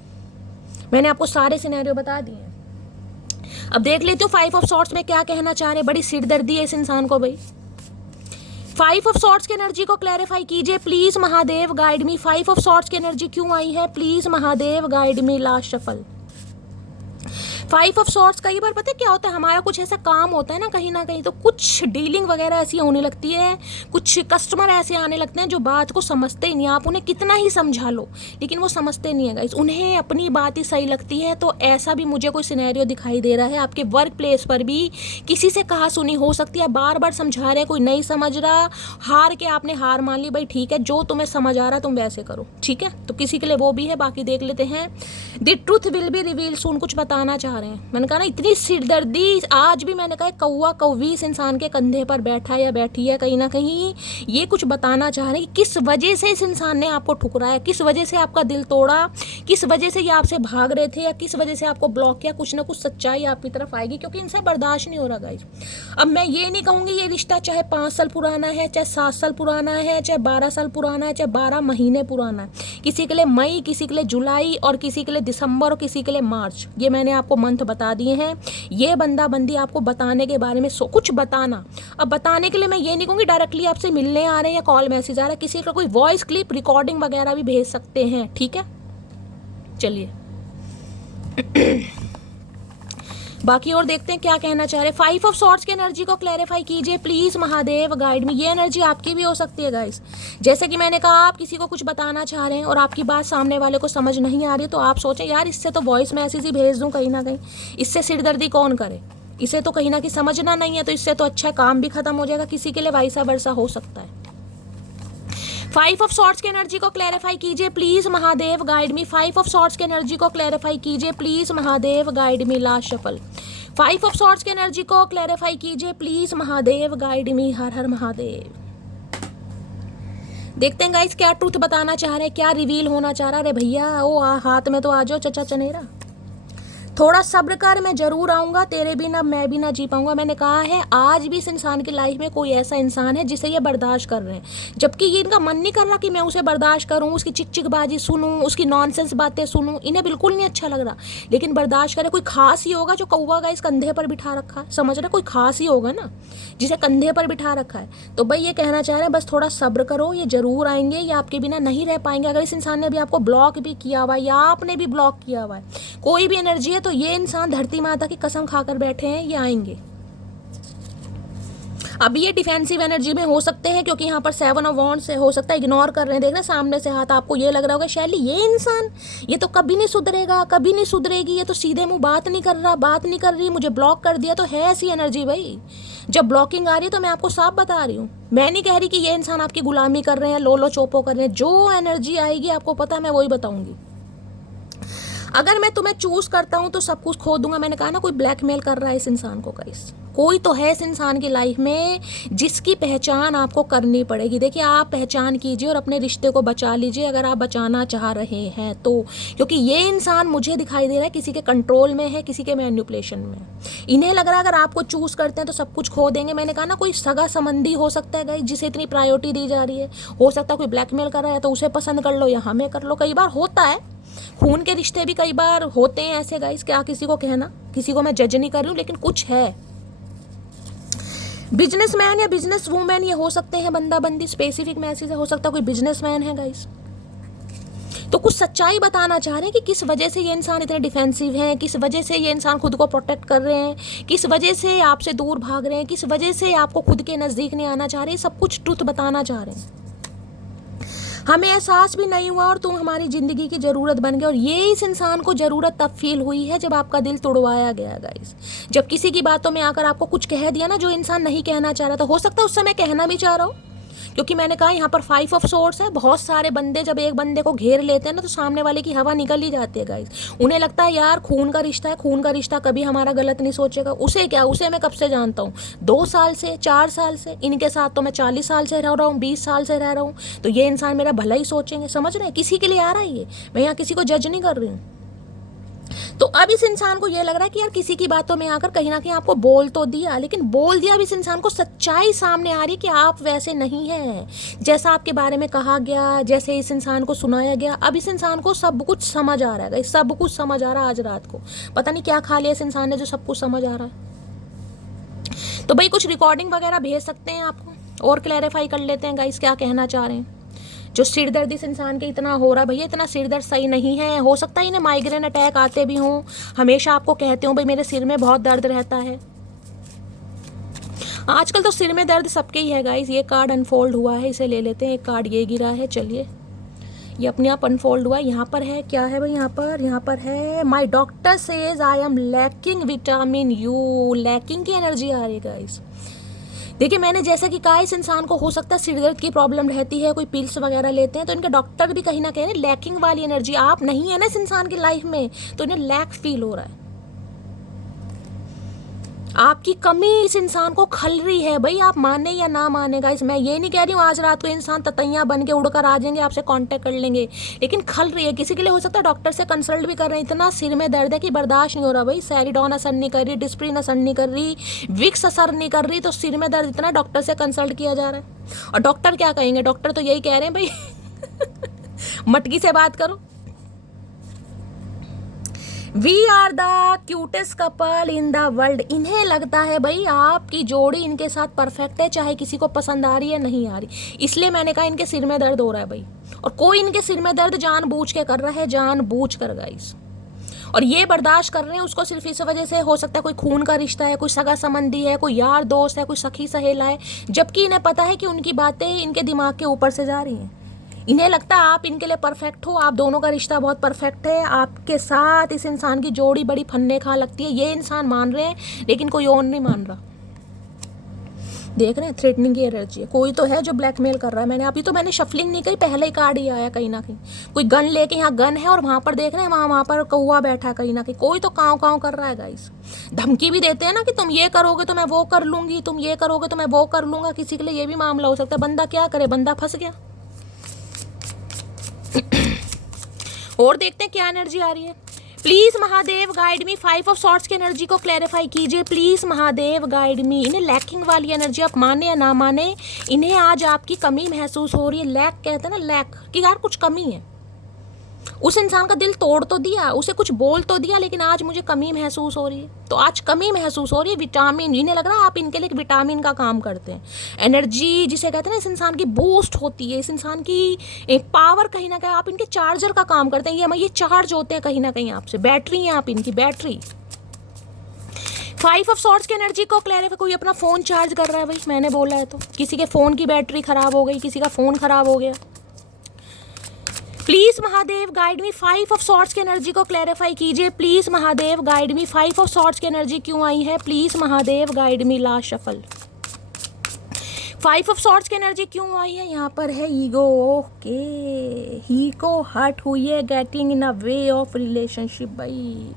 मैंने आपको सारे सिनेरियो बता दिए हैं। अब देख लेते हो 5 ऑफ सॉर्ड्स में क्या कहना चाह रहे हैं। बड़ी सिरदर्दी है इस इंसान को भाई। 5 ऑफ सॉर्ड्स की एनर्जी को क्लैरिफाई कीजिए please Mahadev guide me. 5 of swords की एनर्जी क्यों आई है, please Mahadev guide me. Last shuffle. 5 of swords कई बार पता है क्या होता है, हमारा कुछ ऐसा काम होता है ना कहीं तो कुछ डीलिंग वगैरह ऐसी होने लगती है, कुछ कस्टमर ऐसे आने लगते हैं जो बात को समझते ही नहीं। आप उन्हें कितना ही समझा लो लेकिन वो समझते नहीं है गाइस, उन्हें अपनी बात ही सही लगती है। तो ऐसा भी मुझे कोई सिनेरियो दिखाई दे रहा है। आपके वर्क प्लेस पर भी किसी से कहा सुनी हो सकती है, बार बार समझा रहे हैं, कोई नहीं समझ रहा, हार के आपने हार मान ली। भाई ठीक है, जो तुम्हें समझ आ रहा तुम वैसे करो। ठीक है, तो किसी के लिए वो भी है। बाकी देख लेते हैं। The truth will be reveal soon. कुछ बताना चाह रहे हैं। मैंने कहा ना इतनी सिरदर्दी, आज भी मैंने कहा कौवा कौवी इस इंसान के कंधे पर बैठा या बैठी है, कहीं ना कहीं ये कुछ बताना चाह रहे हैं कि किस वजह से इस इंसान ने आपको ठुकराया, किस वजह से आपका दिल तोड़ा, किस वजह से ये आपसे भाग रहे थे या किस वजह से आपको ब्लॉक किया, कुछ ना कुछ सच्चाई आपकी तरफ आएगी, क्योंकि इनसे बर्दाश्त नहीं हो रहा गाइस। अब मैं ये नहीं कहूँगी ये रिश्ता चाहे 5 साल पुराना है, चाहे 7 साल पुराना है, चाहे 12 साल पुराना है, चाहे 12 महीने पुराना है। किसी के लिए मई, किसी के लिए जुलाई और किसी के लिए दिसंबर और किसी के लिए मार्च, ये मैंने आपको मंथ बता दिए हैं। ये बंदा बंदी आपको बताने के बारे में कुछ बताना। अब बताने के लिए मैं ये नहीं कहूँगी डायरेक्टली आपसे मिलने आ रहे हैं या कॉल मैसेज आ रहा है, किसी का कोई वॉइस क्लिप रिकॉर्डिंग वगैरह भी भेज सकते हैं, ठीक है। चलिए बाकी और देखते हैं क्या कहना चाह रहे हैं। 5 ऑफ सॉर्ड्स की एनर्जी को क्लैरिफाई कीजिए प्लीज महादेव गाइड में। ये एनर्जी आपकी भी हो सकती है गाइस। जैसे कि मैंने कहा, आप किसी को कुछ बताना चाह रहे हैं और आपकी बात सामने वाले को समझ नहीं आ रही, तो आप सोचें यार इससे तो वॉइस मैसेज ही भेज दूं कहीं ना कहीं, इससे सिरदर्दी कौन करे, इसे तो कहीं ना कहीं समझना नहीं है, तो इससे तो अच्छा काम भी खत्म हो जाएगा। किसी के लिए वाइसा वर्सा हो सकता है। 5 ऑफ सॉर्ड्स की एनर्जी को क्लैरिफाई कीजिए please Mahadev guide me. 5 of swords की एनर्जी को क्लैरिफाई कीजिए please Mahadev guide me. Last shuffle. 5 of swords की एनर्जी को क्लैरिफाई कीजिए प्लीज महादेव गाइड मी। हर हर महादेव। देखते हैं गाइस क्या ट्रूथ बताना चाह रहे हैं, क्या रिवील होना चाह रहा है। अरे भैया ओ हाथ में तो आ जाओ चचा चनेरा, थोड़ा सब्र कर, मैं जरूर आऊँगा, तेरे बिना मैं भी ना जी पाऊंगा। मैंने कहा है आज भी इस इंसान की लाइफ में कोई ऐसा इंसान है जिसे ये बर्दाश्त कर रहे हैं, जबकि ये इनका मन नहीं कर रहा कि मैं उसे बर्दाश्त करूँ, उसकी चिक चिक बाजी सुनूँ, उसकी नॉनसेंस बातें सुनूँ, इन्हें बिल्कुल नहीं अच्छा लग रहा, लेकिन बर्दाश्त करे। कोई खास ही होगा जो कौवा का इस कंधे पर बिठा रखा है, समझ रहे, कोई खास ही होगा ना जिसे कंधे पर बिठा रखा है। तो भाई ये कहना चाह रहे हैं बस थोड़ा सब्र करो, ये जरूर आएंगे, ये आपके बिना नहीं रह पाएंगे। अगर इस इंसान ने भी आपको ब्लॉक भी किया हुआ है या आपने भी ब्लॉक किया हुआ है, कोई भी एनर्जी है, तो ये इंसान धरती माता की कसम खाकर बैठे हैं, ये आएंगे। अभी ये डिफेंसिव एनर्जी में हो सकते हैं क्योंकि यहाँ पर 7 ऑफ वॉन्ड्स से हो सकता है इग्नोर कर रहे हैं। देख रहे सामने से हाथ, आपको ये लग रहा होगा शैली ये इंसान ये तो कभी नहीं सुधरेगा, कभी नहीं सुधरेगी, ये तो सीधे मुंह बात नहीं कर रहा, बात नहीं कर रही, मुझे ब्लॉक कर दिया। तो है ऐसी एनर्जी भाई। जब ब्लॉकिंग आ रही है तो मैं आपको साफ बता रही हूँ, मैं नहीं कह रही कि ये इंसान आपकी गुलामी कर रहे हैं, लोलो चोपो कर रहे हैं। जो एनर्जी आएगी आपको पता है मैं वही बताऊंगी। अगर मैं तुम्हें चूज करता हूं तो सब कुछ खो दूंगा। मैंने कहा ना कोई ब्लैकमेल कर रहा है इस इंसान को गाइस, कोई तो है इस इंसान की लाइफ में जिसकी पहचान आपको करनी पड़ेगी। देखिए आप पहचान कीजिए और अपने रिश्ते को बचा लीजिए अगर आप बचाना चाह रहे हैं तो, क्योंकि ये इंसान मुझे दिखाई दे रहा है किसी के कंट्रोल में है, किसी के मैनिपुलेशन में। इन्हें लग रहा है अगर आपको चूज करते हैं तो सब कुछ खो देंगे। मैंने कहा ना कोई सगा संबंधी हो सकता है गाइस जिसे इतनी प्रायोरिटी दी जा रही है, हो सकता है कोई ब्लैकमेल कर रहा है तो उसे पसंद कर लो या हमें कर लो। कई बार होता है, खून के रिश्ते भी कई बार होते हैं ऐसे गाइस, क्या किसी को कहना, किसी को मैं जज नहीं कर रही हूँ, लेकिन कुछ है। बिजनेसमैन या बिजनेस वूमेन ये हो सकते हैं, बंदा बंदी स्पेसिफिक मैसेज हो सकता है कोई बिजनेसमैन है गाइस। तो कुछ सच्चाई बताना चाह रहे हैं कि किस वजह से ये इंसान इतने डिफेंसिव हैं, किस वजह से ये इंसान खुद को प्रोटेक्ट कर रहे हैं, किस वजह से आपसे दूर भाग रहे हैं, किस वजह से आपको खुद के नज़दीक नहीं आना चाह रहे, सब कुछ ट्रुथ बताना चाह रहे हैं। हमें एहसास भी नहीं हुआ और तुम हमारी ज़िंदगी की ज़रूरत बन गए। और ये इस इंसान को ज़रूरत तब फील हुई है जब आपका दिल तोड़वाया गया गाइस। जब किसी की बातों में आकर आपको कुछ कह दिया ना जो इंसान नहीं कहना चाह रहा था, हो सकता है उस समय कहना भी चाह रहा हो, क्योंकि मैंने कहा यहाँ पर 5 ऑफ सोर्ड्स है। बहुत सारे बंदे जब एक बंदे को घेर लेते हैं ना तो सामने वाले की हवा निकल ही जाती है गाइस। उन्हें लगता है यार खून का रिश्ता है, खून का रिश्ता कभी हमारा गलत नहीं सोचेगा। उसे क्या, उसे मैं कब से जानता हूँ, 2 साल से, 4 साल से, इनके साथ तो मैं 40 साल से रह रहा हूँ, 20 साल से रह रहा हूँ, तो ये इंसान मेरा भला ही सोचेंगे। समझ रहे हैं, किसी के लिए आ रहा है ये, मैं यहाँ किसी को जज नहीं कर रही हूँ। तो अब इस इंसान को ये लग रहा है कि यार किसी की बातों में आकर कहीं ना कहीं आपको बोल तो दिया, लेकिन बोल दिया, अब इस इंसान को सच्चाई सामने आ रही कि आप वैसे नहीं हैं जैसा आपके बारे में कहा गया, जैसे इस इंसान को सुनाया गया। अब इस इंसान को सब कुछ समझ आ रहा है, सब कुछ समझ आ रहा है। आज रात को पता नहीं क्या खा लिया इस इंसान ने जो सब कुछ समझ आ रहा है। तो भाई कुछ रिकॉर्डिंग वगैरह भेज सकते हैं आपको और क्लैरिफाई कर लेते हैं गाइस क्या कहना चाह रहे हैं। जो सिर दर्द इस इंसान के इतना हो रहा है भैया, इतना सिर दर्द सही नहीं है। हो सकता है इन्हें माइग्रेन अटैक आते भी हों, हमेशा आपको कहते हो भाई मेरे सिर में बहुत दर्द रहता है। आजकल तो सिर में दर्द सबके ही है गाइस। ये कार्ड अनफोल्ड हुआ है, इसे ले लेते हैं। एक कार्ड ये गिरा है, चलिए ये अपने आप अनफोल्ड हुआ है। यहाँ पर है क्या है भाई, यहाँ पर है माई doctor says I am lacking vitamin you. Lacking की एनर्जी आ रही है गाइस। देखिए मैंने जैसा कि कहा इस इंसान को हो सकता है सिर दर्द की प्रॉब्लम रहती है, कोई पिल्स वगैरह लेते हैं तो इनके डॉक्टर भी कहीं ना कहीं लैकिंग वाली एनर्जी, आप नहीं है ना इस इंसान की लाइफ में तो इन्हें लैक फील हो रहा है। आपकी कमी इस इंसान को खल रही है भाई, आप माने या ना माने गाइस। मैं ये नहीं कह रही हूँ आज रात को इंसान ततैया बन के उड़कर आ जाएंगे, आपसे कांटेक्ट कर लेंगे, लेकिन खल रही है। किसी के लिए हो सकता है डॉक्टर से कंसल्ट भी कर रहे हैं, इतना सिर में दर्द है कि बर्दाश्त नहीं हो रहा भाई, सैरिडॉन असर नहीं कर रही, डिस्प्रिन असर नहीं कर रही, विक्स असर नहीं कर रही, तो सिर में दर्द इतना, डॉक्टर से कंसल्ट किया जा रहा है। और डॉक्टर क्या कहेंगे, डॉक्टर तो यही कह रहे हैं भाई मटकी से बात करो। We are the cutest couple in the world. इन्हें लगता है भाई आपकी जोड़ी इनके साथ परफेक्ट है, चाहे किसी को पसंद आ रही है नहीं आ रही। इसलिए मैंने कहा इनके सिर में दर्द हो रहा है भाई, और कोई इनके सिर में दर्द जानबूझ के कर रहा है, जानबूझ कर गाइस। और ये बर्दाश्त कर रहे हैं उसको सिर्फ इस वजह से, हो सकता है कोई खून का रिश्ता है, कोई सगा संबंधी है, कोई यार दोस्त है, कोई सखी सहेला है, जबकि इन्हें पता है कि उनकी बातें इनके दिमाग के ऊपर से जा रही हैं। इन्हें लगता है आप इनके लिए परफेक्ट हो, आप दोनों का रिश्ता बहुत परफेक्ट है, आपके साथ इस इंसान की जोड़ी बड़ी फन्ने खा लगती है। ये इंसान मान रहे हैं लेकिन कोई और नहीं मान रहा। देख रहे हैं थ्रेटनिंग की एनर्जी है, कोई तो है जो ब्लैकमेल कर रहा है। मैंने शफलिंग नहीं करी, पहले ही कार्ड ही आया कहीं ना कहीं। कोई गन लेके, यहाँ गन है और वहाँ पर देख रहे हैं वहाँ पर कौवा बैठा है कहीं ना कहीं, कोई तो काँव काँव कर रहा है गाइस। धमकी भी देते हैं ना कि तुम ये करोगे तो मैं वो कर लूँगी, तुम ये करोगे तो मैं वो कर लूँगा। किसी के लिए ये भी मामला हो सकता है। बंदा क्या करे, बंदा फंस गया। और देखते हैं क्या एनर्जी आ रही है। Please Mahadev guide me, 5 of swords की एनर्जी को क्लैरिफाई कीजिए प्लीज महादेव गाइड मी। इन्हें लैकिंग वाली एनर्जी, आप माने या ना माने, इन्हें आज आपकी कमी महसूस हो रही है। लैक कहते हैं ना, लैक कि यार कुछ कमी है। उस इंसान का दिल तोड़ तो दिया, उसे कुछ बोल तो दिया, लेकिन आज मुझे कमी महसूस हो रही है। तो आज कमी महसूस हो रही है विटामिन। इन्हें लग रहा है आप इनके लिए एक विटामिन का काम करते हैं। एनर्जी जिसे कहते हैं ना, इस इंसान की बूस्ट होती है, इस इंसान की एक पावर कहीं ना कहीं आप इनके चार्जर का काम करते हैं। ये चार्ज होते हैं कहीं ना कहीं आपसे, बैटरी है आप इनकी, बैटरी। 5 ऑफ सॉर्ड्स की एनर्जी को क्लैरिफाई, कोई अपना फ़ोन चार्ज कर रहा है भाई, मैंने बोला है तो। किसी के फ़ोन की बैटरी ख़राब हो गई, किसी का फ़ोन ख़राब हो गया। Please Mahadev guide me, 5 of swords की एनर्जी को क्लैरिफाई कीजिए please Mahadev guide me. 5 of swords की एनर्जी क्यों आई है, please Mahadev guide me. Last shuffle, 5 of swords की एनर्जी क्यों आई है, यहाँ पर है ईगो। ओके, ईगो हर्ट हुई है, getting in a way of relationship. भाई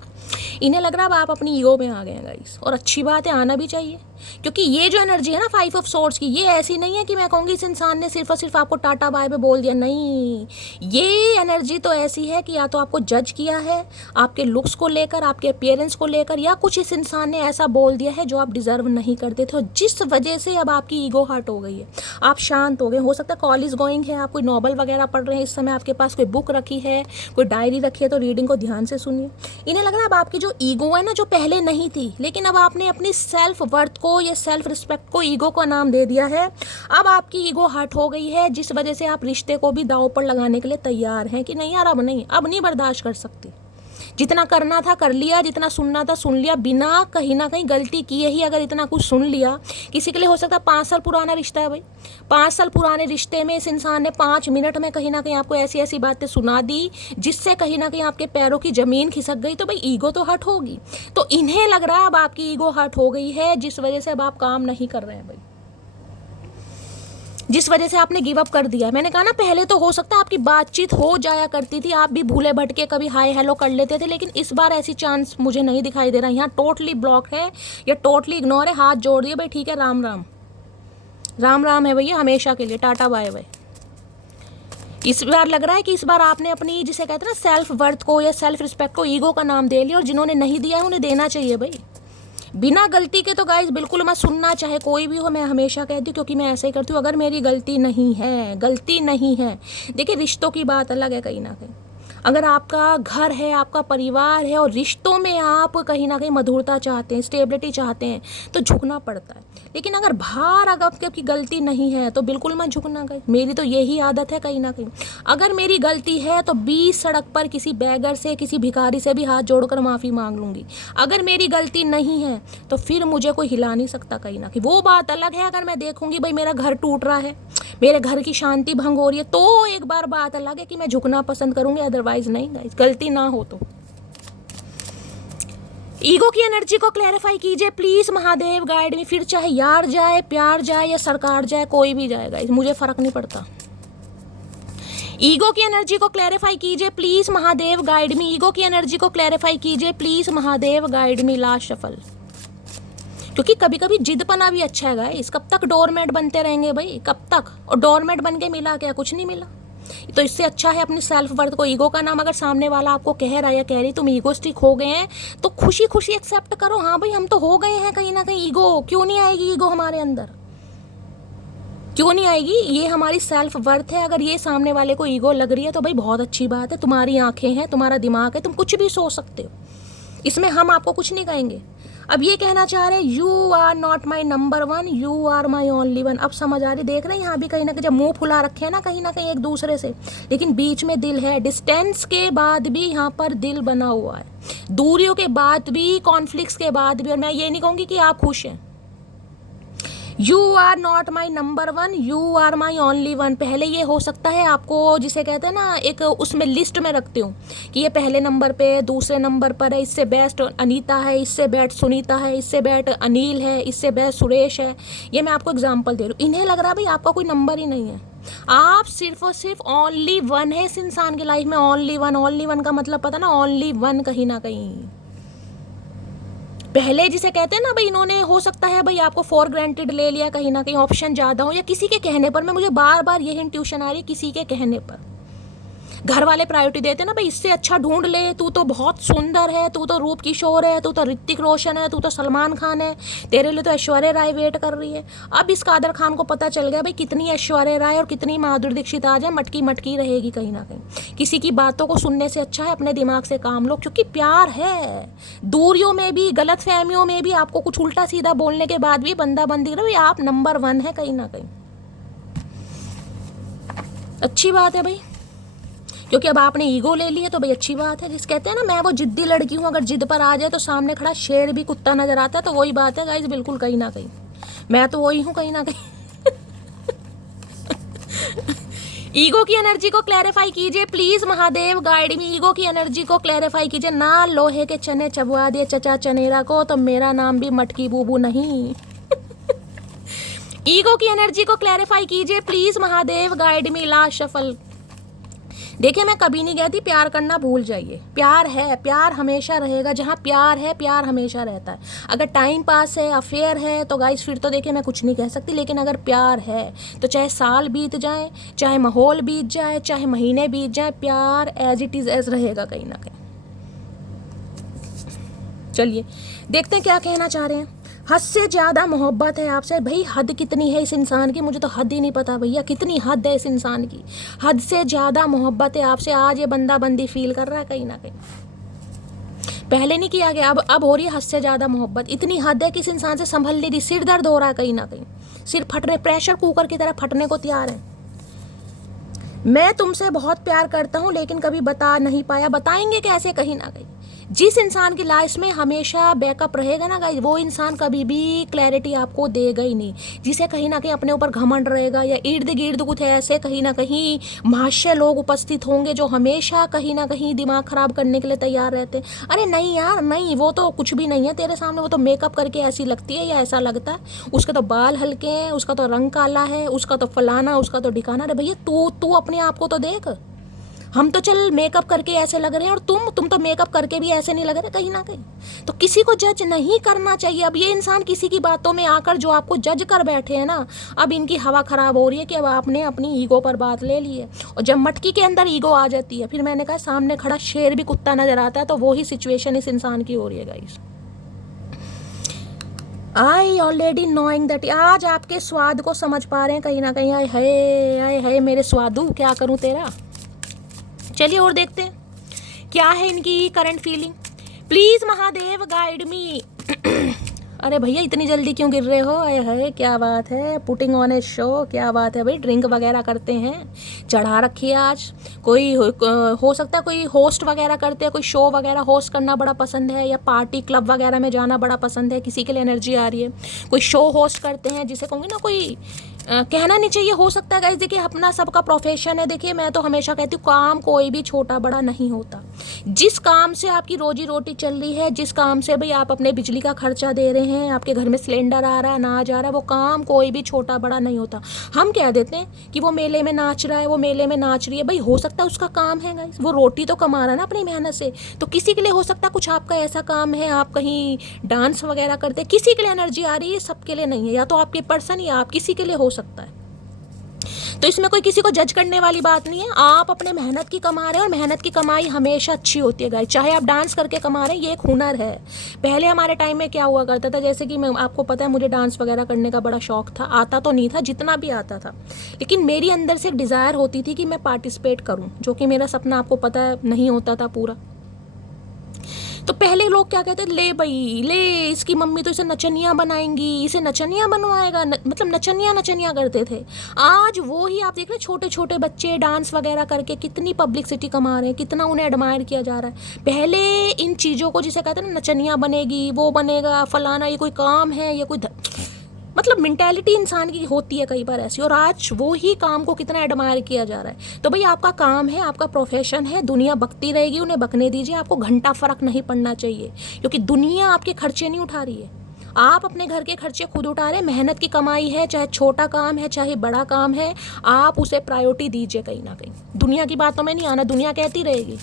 इन्हें लग रहा है अब आप अपनी ईगो में आ गए हैं गाइस, और अच्छी बात है, आना भी चाहिए। क्योंकि ये जो एनर्जी है ना 5 ऑफ सॉर्ड्स की, ये ऐसी नहीं है कि मैं कहूँगी इस इंसान ने सिर्फ और सिर्फ आपको टाटा बाय बाय बोल दिया। नहीं, ये एनर्जी तो ऐसी है कि या तो आपको जज किया है आपके लुक्स को लेकर, आपके अपीयरेंस को लेकर, या कुछ इस इंसान ने ऐसा बोल दिया है जो आप डिजर्व नहीं करते थे, और जिस वजह से अब आपकी ईगो हर्ट हो गई है, आप शांत हो गए। हो सकता है कॉलेज गोइंग है, आप कोई नॉवल वगैरह पढ़ रहे हैं इस समय, आपके पास कोई बुक रखी है, कोई डायरी रखी है, तो रीडिंग को ध्यान से सुनिए। इन्हें लग रहा है अब आपकी जो ईगो है ना, जो पहले नहीं थी, लेकिन अब आपने अपनी सेल्फ वर्थ को या सेल्फ रिस्पेक्ट को ईगो का नाम दे दिया है। अब आपकी ईगो हर्ट हो गई है, जिस वजह से आप रिश्ते को भी दांव पर लगाने के लिए तैयार हैं कि नहीं यार अब नहीं बर्दाश्त कर सकती। जितना करना था कर लिया, जितना सुनना था सुन लिया, बिना कहीं ना कहीं गलती किए ही अगर इतना कुछ सुन लिया। किसी के लिए हो सकता है 5 साल पुराना रिश्ता है भाई, 5 साल पुराने रिश्ते में इस इंसान ने 5 मिनट में कहीं ना कहीं आपको ऐसी ऐसी बातें सुना दी जिससे कहीं ना कहीं आपके पैरों की जमीन खिसक गई। तो भाई ईगो तो हर्ट होगी। तो इन्हें लग रहा है अब आपकी ईगो हर्ट हो गई है, जिस वजह से अब आप काम नहीं कर रहे हैं भाई, जिस वजह से आपने गिव अप कर दिया। मैंने कहा ना पहले तो हो सकता है आपकी बातचीत हो जाया करती थी, आप भी भूले भटके कभी हाय हेलो कर लेते थे, लेकिन इस बार ऐसी चांस मुझे नहीं दिखाई दे रहा। यहाँ टोटली ब्लॉक है या टोटली इग्नोर है। हाथ जोड़ दिए भाई, ठीक है, राम राम राम राम है भैया, हमेशा के लिए टाटा बाय बाय। इस बार लग रहा है कि इस बार आपने अपनी जिसे कहते हैं ना सेल्फ वर्थ को या सेल्फ रिस्पेक्ट को ईगो का नाम दे लिया, और जिन्होंने नहीं दिया है उन्हें देना चाहिए भाई, बिना गलती के। तो गाइस बिल्कुल मत सुनना, चाहे कोई भी हो। मैं हमेशा कहती हूँ, क्योंकि मैं ऐसे ही करती हूँ, अगर मेरी गलती नहीं है, गलती नहीं है। देखिए रिश्तों की बात अलग है कहीं ना कहीं, अगर आपका घर है, आपका परिवार है, और रिश्तों में आप कहीं ना कहीं मधुरता चाहते हैं, स्टेबिलिटी चाहते हैं, तो झुकना पड़ता है। लेकिन अगर बाहर अगर आपकी गलती नहीं है तो बिल्कुल मत झुकना गई। मेरी तो यही आदत है कहीं ना कहीं, अगर मेरी गलती है तो 20 सड़क पर किसी बैगर से, किसी भिखारी से भी हाथ जोड़कर माफ़ी मांग लूँगी। अगर मेरी गलती नहीं है तो फिर मुझे कोई हिला नहीं सकता कहीं ना कहीं। वो बात अलग है अगर मैं देखूँगी भाई मेरा घर टूट रहा है, मेरे घर की शांति भंग हो रही है, तो एक बार बात अलग है कि मैं झुकना पसंद करूँगी, अदरवाइज नहीं गाइस, गलती ना हो तो। ईगो की एनर्जी को क्लैरिफाई कीजिए प्लीज महादेव गाइड में। फिर चाहे यार जाए, प्यार जाए या सरकार जाए, कोई भी जाएगा, मुझे फर्क नहीं पड़ता। ईगो की एनर्जी को क्लैरिफाई कीजिए please Mahadev guide me. Ego की एनर्जी को क्लैरिफाई कीजिए please Mahadev guide me. Last shuffle, क्योंकि कभी कभी जिदपना भी अच्छा है गाइस। कब तक डोरमेट बनते रहेंगे भाई, कब तक? और डोरमेट बन के मिला क्या? कुछ नहीं मिला। तो इससे अच्छा है अपनी सेल्फ वर्थ को, ईगो का नाम अगर सामने वाला आपको कह रहा है या कह रही तुम ईगोस्टिक हो गए हैं, तो खुशी खुशी एक्सेप्ट करो, हाँ भाई हम तो हो गए हैं कहीं ना कहीं। ईगो क्यों नहीं आएगी? ईगो हमारे अंदर क्यों नहीं आएगी? ये हमारी सेल्फ वर्थ है। अगर ये सामने वाले को ईगो लग रही है तो भाई बहुत अच्छी बात है, तुम्हारी आंखें हैं, तुम्हारा दिमाग है, तुम कुछ भी सोच सकते हो, इसमें हम आपको कुछ नहीं कहेंगे। अब ये कहना चाह रहे हैं you are not my number one, you are my only one. अब समझ आ रही? देख रहे हैं यहाँ भी कहीं ना कहीं जब मुंह फुला रखे हैं ना कहीं एक दूसरे से, लेकिन बीच में दिल है। डिस्टेंस के बाद भी यहाँ पर दिल बना हुआ है, दूरियों के बाद भी, कॉन्फ्लिक्ट्स के बाद भी। और मैं ये नहीं कहूँगी कि आप खुश हैं। You are not my number one, you are my only one. पहले ये हो सकता है आपको, जिसे कहते हैं ना, एक उसमें लिस्ट में रखती हूँ कि ये पहले नंबर पे, दूसरे नंबर पर है, इससे बेस्ट अनीता है, इससे बेस्ट सुनीता है, इससे बेस्ट अनिल है, इससे बेस्ट सुरेश है। ये मैं आपको एग्जाम्पल दे रही हूँ। इन्हें लग रहा है भाई आपका कोई नंबर ही नहीं है, आप सिर्फ और सिर्फ ओनली वन है इस इंसान की लाइफ में। ओनली वन, ओनली वन का मतलब पता ना, ओनली वन कहीं ना कहीं। पहले जिसे कहते हैं ना भाई, इन्होंने हो सकता है भाई आपको फॉर ग्रांटेड ले लिया, कहीं ना कहीं ऑप्शन ज़्यादा हो, या किसी के कहने पर। मैं मुझे बार बार ये इंट्यूशन आ रही है, किसी के कहने पर। घर वाले प्रायोरिटी देते हैं ना भाई, इससे अच्छा ढूंढ ले, तू तो बहुत सुंदर है, तू तो रूप किशोर है, तू तो ऋतिक रोशन है, तू तो सलमान खान है, तेरे लिए तो ऐश्वर्या राय वेट कर रही है। अब इस कादर खान को पता चल गया भाई कितनी ऐश्वर्या राय और कितनी माधुरी दीक्षित आ जाए, मटकी मटकी रहेगी कहीं ना कहीं। किसी की बातों को सुनने से अच्छा है अपने दिमाग से काम लो, क्योंकि प्यार है। दूरियों में भी, गलत फहमियों में भी, आपको कुछ उल्टा सीधा बोलने के बाद भी बंदा बंदी रहे, आप नंबर वन है कहीं ना कहीं। अच्छी बात है भाई, क्योंकि अब आपने ईगो ले ली है तो भाई अच्छी बात है। जिस कहते हैं ना, मैं वो जिद्दी लड़की हूँ, अगर जिद पर आ जाए तो सामने खड़ा शेर भी कुत्ता नजर आता है, तो वही बात है गाइस, बिल्कुल कहीं ना कहीं मैं तो वही हूँ कहीं ना कहीं। ईगो की एनर्जी को क्लैरिफाई कीजिए please, Mahadev guide me. Ego की एनर्जी को क्लैरिफाई कीजिए ना। लोहे के चने चबवा दिए चचा चनेरा को, तो मेरा नाम भी मटकी बूबू नहीं। ईगो की एनर्जी को क्लैरिफाई कीजिए please, Mahadev guide me. Last shuffle. देखिए, मैं कभी नहीं कहती प्यार करना भूल जाइए। प्यार है, प्यार हमेशा रहेगा। जहाँ प्यार है, प्यार हमेशा रहता है। अगर टाइम पास है, अफेयर है, तो गाइस फिर तो देखिए मैं कुछ नहीं कह सकती। लेकिन अगर प्यार है तो चाहे साल बीत जाए, चाहे माहौल बीत जाए, चाहे महीने बीत जाए, प्यार एज इट इज़ एज रहेगा कहीं ना कहीं। चलिए देखते हैं क्या कहना चाह रहे हैं। हद से ज़्यादा मोहब्बत है आपसे। भाई हद कितनी है इस इंसान की, मुझे तो हद ही नहीं पता भैया, कितनी हद है इस इंसान की। हद से ज़्यादा मोहब्बत है आपसे। आज ये बंदा बंदी फील कर रहा है कहीं ना कहीं, पहले नहीं किया गया, अब हो रही है हद से ज़्यादा मोहब्बत। इतनी हद है कि इस इंसान से संभल नहीं रही, सिर दर्द हो रहा है कहीं ना कहीं, सिर फटने, प्रेशर कुकर की तरह फटने को तैयार है। मैं तुमसे बहुत प्यार करता हूँ लेकिन कभी बता नहीं पाया। बताएंगे कैसे कहीं ना कहीं। जिस इंसान की लाइफ में हमेशा बैकअप रहेगा ना गाइस, वो इंसान कभी भी क्लैरिटी आपको देगा ही नहीं। जिसे कहीं ना कहीं अपने ऊपर घमंड रहेगा, या इर्द गिर्द कुछ ऐसे कहीं ना कहीं महाशय लोग उपस्थित होंगे जो हमेशा कहीं ना कहीं दिमाग खराब करने के लिए तैयार रहते हैं। अरे नहीं यार नहीं, वो तो कुछ भी नहीं है तेरे सामने, वो तो मेकअप करके ऐसी लगती है या ऐसा लगता है, उसके तो बाल हल्के हैं, उसका तो रंग काला है, उसका तो फलाना, उसका तो ठिकाना। अरे भैया तू अपने आप को तो देख। हम तो चल मेकअप करके ऐसे लग रहे हैं, और तुम तो मेकअप करके भी ऐसे नहीं लग रहे कहीं ना कहीं। तो किसी को जज नहीं करना चाहिए। अब ये इंसान किसी की बातों में आकर जो आपको जज कर बैठे हैं ना, अब इनकी हवा खराब हो रही है कि अब आपने अपनी ईगो पर बात ले ली है। और जब मटकी के अंदर ईगो आ जाती है, फिर मैंने कहा सामने खड़ा शेर भी कुत्ता नजर आता है, तो वही सिचुएशन इस इंसान की हो रही है guys. I already knowing that. आज आपके स्वाद को समझ पा रहे हैं कहीं ना कहीं। आए हाय मेरे स्वादू, क्या करूं तेरा। चलिए और देखते हैं क्या है इनकी current feeling. Please Mahadev guide मी। अरे भैया इतनी जल्दी क्यों गिर रहे हो। आए हाय क्या बात है, पुटिंग ऑन ए शो, क्या बात है भाई। ड्रिंक वगैरह करते हैं, चढ़ा रखी है आज। कोई हो सकता है कोई होस्ट वगैरह करते हैं, कोई शो वगैरह होस्ट करना बड़ा पसंद है, या पार्टी क्लब वगैरह में जाना बड़ा पसंद है। किसी के लिए एनर्जी आ रही है, कोई शो होस्ट करते हैं, जिसे कहूँगी ना कोई कहना नहीं चाहिए, हो सकता है गाइस, देखिए अपना सबका प्रोफेशन है। देखिए मैं तो हमेशा कहती हूँ काम कोई भी छोटा बड़ा नहीं होता। जिस काम से आपकी रोजी रोटी चल रही है, जिस काम से भाई आप अपने बिजली का खर्चा दे रहे हैं, आपके घर में सिलेंडर आ रहा है, अनाज आ रहा है, वो काम कोई भी छोटा बड़ा नहीं होता। हम कह देते हैं कि वो मेले में नाच रहा है, वो मेले में नाच रही है, भाई हो सकता है उसका काम है गाइस, वो रोटी तो कमा रहा है ना अपनी मेहनत से। तो किसी के लिए हो सकता है कुछ आपका ऐसा काम है, आप कहीं डांस वगैरह करते हैं, किसी के लिए एनर्जी आ रही है, सबके लिए नहीं है, या तो आपके पर्सन या आप किसी के लिए हो सकता है। तो इसमें कोई किसी को जज करने वाली बात नहीं है। आप अपने मेहनत की कमा रहे हैं और मेहनत की कमाई हमेशा अच्छी होती है गाइस। चाहे आप डांस करके कमा रहे हैं, ये एक हुनर है। पहले हमारे टाइम में क्या हुआ करता था, जैसे कि मैं आपको पता है मुझे डांस वगैरह करने का बड़ा शौक था। आता तो नहीं था, जितना भी आता था, लेकिन मेरी अंदर से एक डिज़ायर होती थी कि मैं पार्टिसिपेट करूँ, जो कि मेरा सपना आपको पता है नहीं होता था पूरा। तो पहले लोग क्या कहते, ले भाई ले, इसकी मम्मी तो इसे नचनिया बनाएंगी, इसे नचनिया बनवाएगा, मतलब नचनिया नचनिया करते थे। आज वो ही आप देख रहे, छोटे छोटे बच्चे डांस वगैरह करके कितनी पब्लिसिटी कमा रहे हैं, कितना उन्हें एडमायर किया जा रहा है। पहले इन चीज़ों को जिसे कहते हैं ना, नचनिया बनेगी, वो बनेगा फलाना, ये कोई काम है, ये कोई मतलब मेंटेलिटी इंसान की होती है कई बार ऐसी, और आज वो ही काम को कितना एडमायर किया जा रहा है। तो भाई आपका काम है, आपका प्रोफेशन है, दुनिया बकती रहेगी, उन्हें बकने दीजिए, आपको घंटा फर्क नहीं पड़ना चाहिए, क्योंकि दुनिया आपके खर्चे नहीं उठा रही है, आप अपने घर के खर्चे खुद उठा रहे हैं। मेहनत की कमाई है, चाहे छोटा काम है चाहे बड़ा काम है, आप उसे प्रायोरिटी दीजिए कहीं ना कहीं। दुनिया की बातों में नहीं आना, दुनिया कहती रहेगी।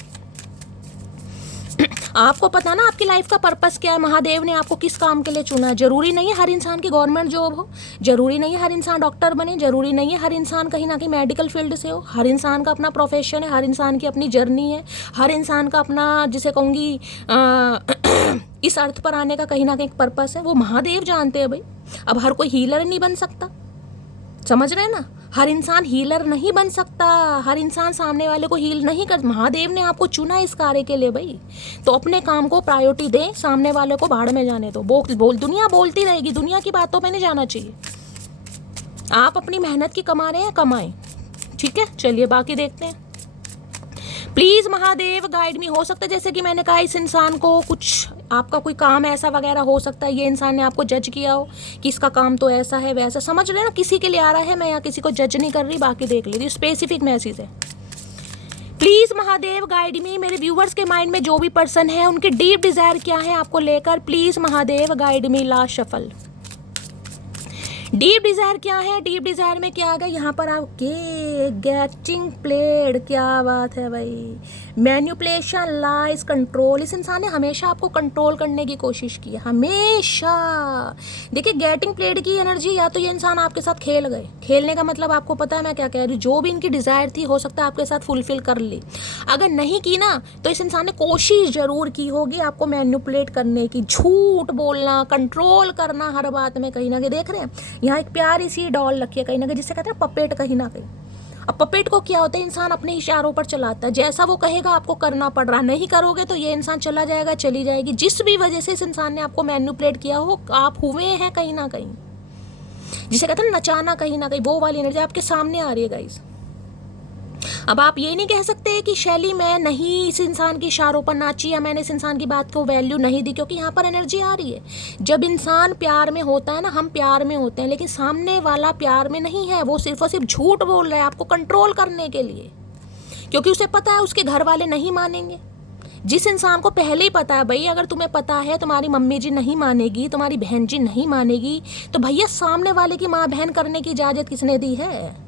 आपको पता ना आपकी लाइफ का पर्पस क्या है, महादेव ने आपको किस काम के लिए चुना है। जरूरी नहीं है हर इंसान की गवर्नमेंट जॉब हो, जरूरी नहीं है हर इंसान डॉक्टर बने, जरूरी नहीं है हर इंसान कहीं ना कहीं मेडिकल फील्ड से हो। हर इंसान का अपना प्रोफेशन है, हर इंसान की अपनी जर्नी है, हर इंसान का अपना जिसे कहूँगी इस अर्थ पर आने का कहीं ना कहीं पर्पस है। वो महादेव जानते हैं भाई। अब हर कोई हीलर नहीं बन सकता, समझ रहे हैं ना, हर इंसान हीलर नहीं बन सकता, हर इंसान सामने वाले को हील नहीं कर। महादेव ने आपको चुना इस कार्य के लिए भाई, तो अपने काम को प्रायोरिटी दें, सामने वाले को भाड़ में जाने दो। बोल दुनिया बोलती रहेगी, दुनिया की बातों में नहीं जाना चाहिए। आप अपनी मेहनत की कमा रहे हैं, कमाएं, ठीक है। चलिए बाकी देखते हैं। प्लीज़ महादेव गाइड मी। हो सकता है जैसे कि मैंने कहा, इस इंसान को कुछ आपका कोई काम ऐसा वगैरह हो सकता है, ये इंसान ने आपको जज किया हो कि इसका काम तो ऐसा है वैसा, समझ रहे ना, किसी के लिए आ रहा है। मैं यहाँ किसी को जज नहीं कर रही, बाकी देख लीजिए, स्पेसिफिक मैसेज है। प्लीज़ महादेव गाइड मी। मेरे व्यूवर्स के माइंड में जो भी पर्सन है, उनके डीप डिज़ायर क्या है आपको लेकर, please Mahadev guide me. Last shuffle. Deep desire क्या है, डीप डिज़ायर में क्या आ गया यहाँ पर आपके, गेटिंग प्लेड। क्या बात है भाई, मैन्युपुलेशन, लाइज, कंट्रोल। इस इंसान ने हमेशा आपको कंट्रोल करने की कोशिश की है, हमेशा। देखिए गेटिंग प्लेड की एनर्जी, या तो ये इंसान आपके साथ खेल गए। खेलने का मतलब आपको पता है मैं क्या कह रही हूँ, जो भी इनकी डिज़ायर थी हो सकता है आपके साथ फुलफिल कर ली। अगर नहीं की ना, तो इस इंसान ने कोशिश ज़रूर की होगी आपको मैन्युपुलेट करने की, झूठ बोलना, कंट्रोल करना हर बात में। कहीं ना कहीं देख रहे हैं यहाँ एक प्यारी सी डॉल रखी है कहीं ना कहीं, जिसे कहते हैं पपेट कहीं ना कहीं। अब पपेट को क्या होता है, इंसान अपने इशारों पर चलाता है, जैसा वो कहेगा आपको करना पड़ रहा। नहीं करोगे तो ये इंसान चला जाएगा, चली जाएगी। जिस भी वजह से इस इंसान ने आपको मैन्युपुलेट किया हो, आप हुए हैं कहीं ना कहीं, जिसे कहते हैं नचाना, कहीं ना कहीं वो वाली एनर्जी आपके सामने आ रही है गाइस। अब आप ये नहीं कह सकते कि शैली मैं नहीं इस इंसान के इशारों पर नाची, या मैंने इस इंसान की बात को वैल्यू नहीं दी, क्योंकि यहाँ पर एनर्जी आ रही है। जब इंसान प्यार में होता है ना, हम प्यार में होते हैं, लेकिन सामने वाला प्यार में नहीं है, वो सिर्फ और सिर्फ झूठ बोल रहा है आपको कंट्रोल करने के लिए, क्योंकि उसे पता है उसके घर वाले नहीं मानेंगे। जिस इंसान को पहले ही पता है भाई, अगर तुम्हें पता है तुम्हारी मम्मी जी नहीं मानेगी, तुम्हारी बहन जी नहीं मानेगी, तो भैया सामने वाले की माँ बहन करने की इजाज़त किसने दी है।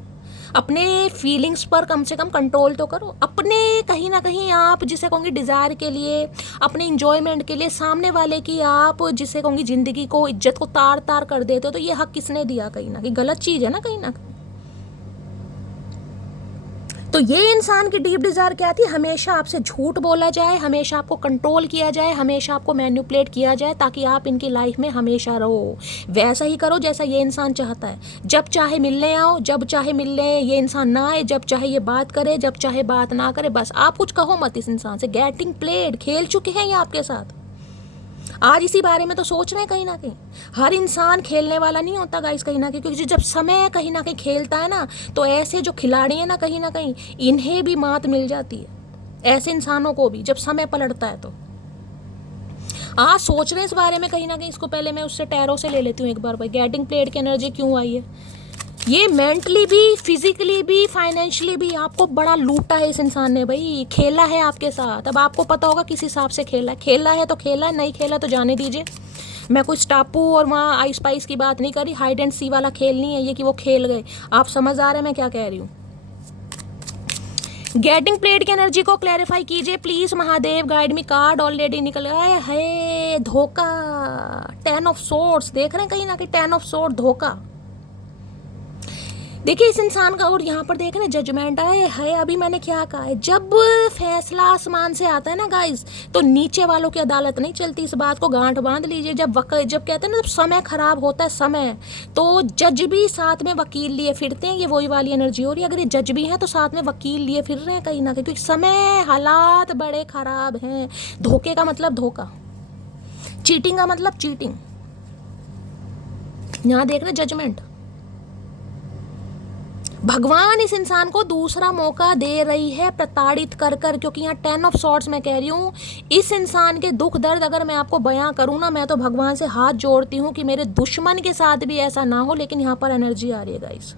अपने फीलिंग्स पर कम से कम कंट्रोल तो करो। अपने कहीं ना कहीं आप जिसे कहूँगी डिज़ायर के लिए, अपने इंजॉयमेंट के लिए, सामने वाले की आप जिसे कहूँगी ज़िंदगी को, इज्जत को तार तार कर देते हो, तो ये हक किसने दिया। कहीं ना कहीं गलत चीज़ है ना कहीं ना कहीं। तो ये इंसान की डीप डिज़ायर क्या थी, हमेशा आपसे झूठ बोला जाए, हमेशा आपको कंट्रोल किया जाए, हमेशा आपको मैन्युपुलेट किया जाए, ताकि आप इनकी लाइफ में हमेशा रहो। वैसा ही करो जैसा ये इंसान चाहता है। जब चाहे मिलने आओ, जब चाहे मिलने ये इंसान ना आए, जब चाहे ये बात करे, जब चाहे बात ना करे, बस आप कुछ कहो मत इस इंसान से। गेटिंग प्लेड, खेल चुके हैं ये आपके साथ। आज इसी बारे में तो सोच रहे हैं कहीं ना कहीं। हर इंसान खेलने वाला नहीं होता गाइस कहीं ना कहीं, क्योंकि जब समय कहीं ना कहीं खेलता है ना, तो ऐसे जो खिलाड़ी हैं ना कहीं ना कहीं, इन्हें भी मात मिल जाती है, ऐसे इंसानों को भी, जब समय पलटता है। तो आज सोच रहे हैं इस बारे में कहीं ना कहीं। इसको पहले मैं उससे टैरो से ले लेती हूँ एक बार भाई, गेटिंग प्लेड की एनर्जी क्यों आई है। ये मेंटली भी, फिजिकली भी, फाइनेंशियली भी आपको बड़ा लूटा है इस इंसान ने भाई, खेला है आपके साथ। अब आपको पता होगा किस हिसाब से खेला है। खेला है तो खेला है, नहीं खेला तो जाने दीजिए। मैं कोई टापू और वहाँ आइस पाइस की बात नहीं कर रही, हाइड एंड सी वाला खेल नहीं है ये कि वो खेल गए। आप समझ आ रहे हैं मैं क्या कह रही हूँ। गेटिंग प्लेट की एनर्जी को क्लैरिफाई कीजिए please Mahadev, guide me. Card already निकल गया है, धोखा। 10 ऑफ सोर्ड्स देख रहे हैं कहीं ना कहीं, 10 ऑफ सोर्ड धोखा। देखिए इस इंसान का, और यहाँ पर देख रहे हैं जजमेंट आए है। अभी मैंने क्या कहा है, जब फैसला आसमान से आता है ना गाइस, तो नीचे वालों की अदालत नहीं चलती। इस बात को गांठ बांध लीजिए। जब कहते हैं ना, जब समय खराब होता है समय, तो जज भी साथ में वकील लिए फिरते हैं। ये वही वाली एनर्जी हो रही है। अगर ये जज भी हैं तो साथ में वकील लिए फिर रहे हैं कहीं ना कहीं, क्योंकि समय हालात बड़े खराब हैं। धोखे का मतलब धोखा, चीटिंग का मतलब चीटिंग। यहाँ देख रहे हैं जजमेंट। भगवान इस इंसान को दूसरा मौका दे रही है प्रताड़ित कर कर, क्योंकि यहाँ 10 ऑफ सॉर्ड्स मैं कह रही हूँ। इस इंसान के दुख दर्द अगर मैं आपको बयां करूँ ना, मैं तो भगवान से हाथ जोड़ती हूँ कि मेरे दुश्मन के साथ भी ऐसा ना हो। लेकिन यहाँ पर एनर्जी आ रही है गाइस,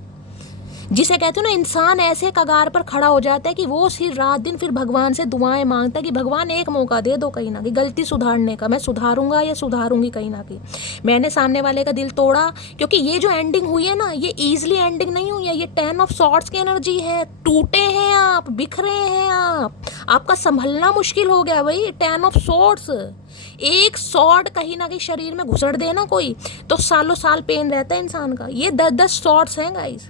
जिसे कहते हो ना, इंसान ऐसे कगार पर खड़ा हो जाता है कि वो सिर्फ रात दिन फिर भगवान से दुआएं मांगता है कि भगवान एक मौका दे दो कहीं ना कहीं गलती सुधारने का। मैं सुधारूंगा या सुधारूंगी कहीं ना कहीं। मैंने सामने वाले का दिल तोड़ा, क्योंकि ये जो एंडिंग हुई है ना, ये ईजिली एंडिंग नहीं हुई है। ये 10 ऑफ सॉर्ड्स की एनर्जी है। टूटे हैं आप, बिखरे हैं आप, आपका संभलना मुश्किल हो गया भाई। 10 ऑफ सॉर्ड्स, एक सॉर्ड कहीं ना कहीं शरीर में घुसड़ देना कोई, तो सालों साल पेन रहता है इंसान का। ये 10-10 सॉर्ड्स हैं गाइस,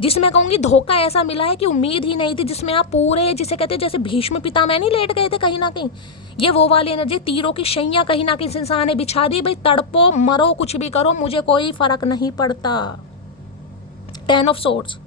जिसमें कहूंगी धोखा ऐसा मिला है कि उम्मीद ही नहीं थी। जिसमें आप पूरे, जिसे कहते हैं जैसे भीष्म पितामह नहीं लेट गए थे कहीं ना कहीं, ये वो वाली एनर्जी। तीरों की शैया कहीं ना कहीं इस इंसान ने बिछा दी। भाई तड़पो मरो कुछ भी करो, मुझे कोई फर्क नहीं पड़ता। 10 ऑफ सोर्ड्स।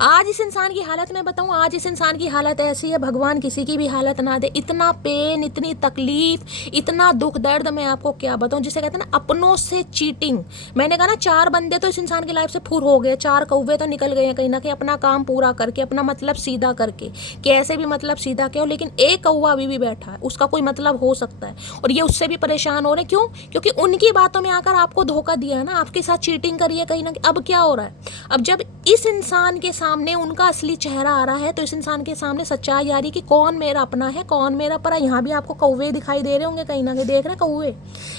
आज इस इंसान की हालत मैं बताऊं, आज इस इंसान की हालत ऐसी है, भगवान किसी की भी हालत ना दे। इतना पेन, इतनी तकलीफ, इतना दुख दर्द मैं आपको क्या बताऊं। जिसे कहते हैं ना अपनों से चीटिंग। मैंने कहा ना 4 बंदे तो इस इंसान की लाइफ से फुर हो गए, 4 कौवे तो निकल गए हैं कहीं ना कहीं, अपना काम पूरा करके, अपना मतलब सीधा करके। कैसे भी मतलब सीधा किया हो, लेकिन एक कौवा अभी भी बैठा है, उसका कोई मतलब हो सकता है, और ये उससे भी परेशान हो रहे हैं। क्यों? क्योंकि उनकी बातों में आकर आपको धोखा दिया है ना, आपके साथ चीटिंग करी है कहीं ना कहीं। अब क्या हो रहा है, अब जब इस इंसान के सामने उनका असली चेहरा आ रहा है, तो इस इंसान के सामने सच्चाई आ रही कि कौन मेरा अपना है, कौन मेरा परा। यहाँ भी आपको कौवे दिखाई दे रहे होंगे कहीं ना कहीं, देख रहे हैं कौवे।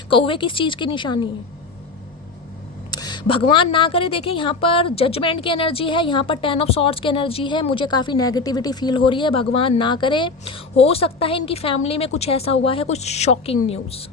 कौवे किस चीज की निशानी है? भगवान ना करे। देखें यहाँ पर जजमेंट की एनर्जी है, यहाँ पर 10 ऑफ सॉर्ड्स की एनर्जी है। मुझे काफ़ी नेगेटिविटी फील हो रही है। भगवान ना करे, हो सकता है इनकी फैमिली में कुछ ऐसा हुआ है, कुछ शॉकिंग न्यूज़।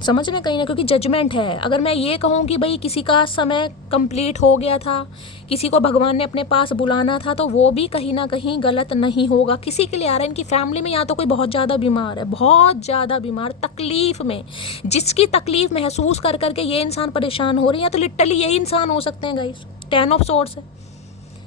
समझ रहे कहीं ना, क्योंकि जजमेंट है। अगर मैं ये कहूँ कि भाई किसी का समय कंप्लीट हो गया था, किसी को भगवान ने अपने पास बुलाना था, तो वो भी कहीं ना कहीं गलत नहीं होगा। किसी के लिए आ रहा है, इनकी फैमिली में या तो कोई बहुत ज़्यादा बीमार है, बहुत ज़्यादा बीमार, तकलीफ में, जिसकी तकलीफ महसूस कर करके ये इंसान परेशान हो रही है, तो लिटरली यही इंसान हो सकते हैं गाइस। 10 ऑफ सोर्ड्स है।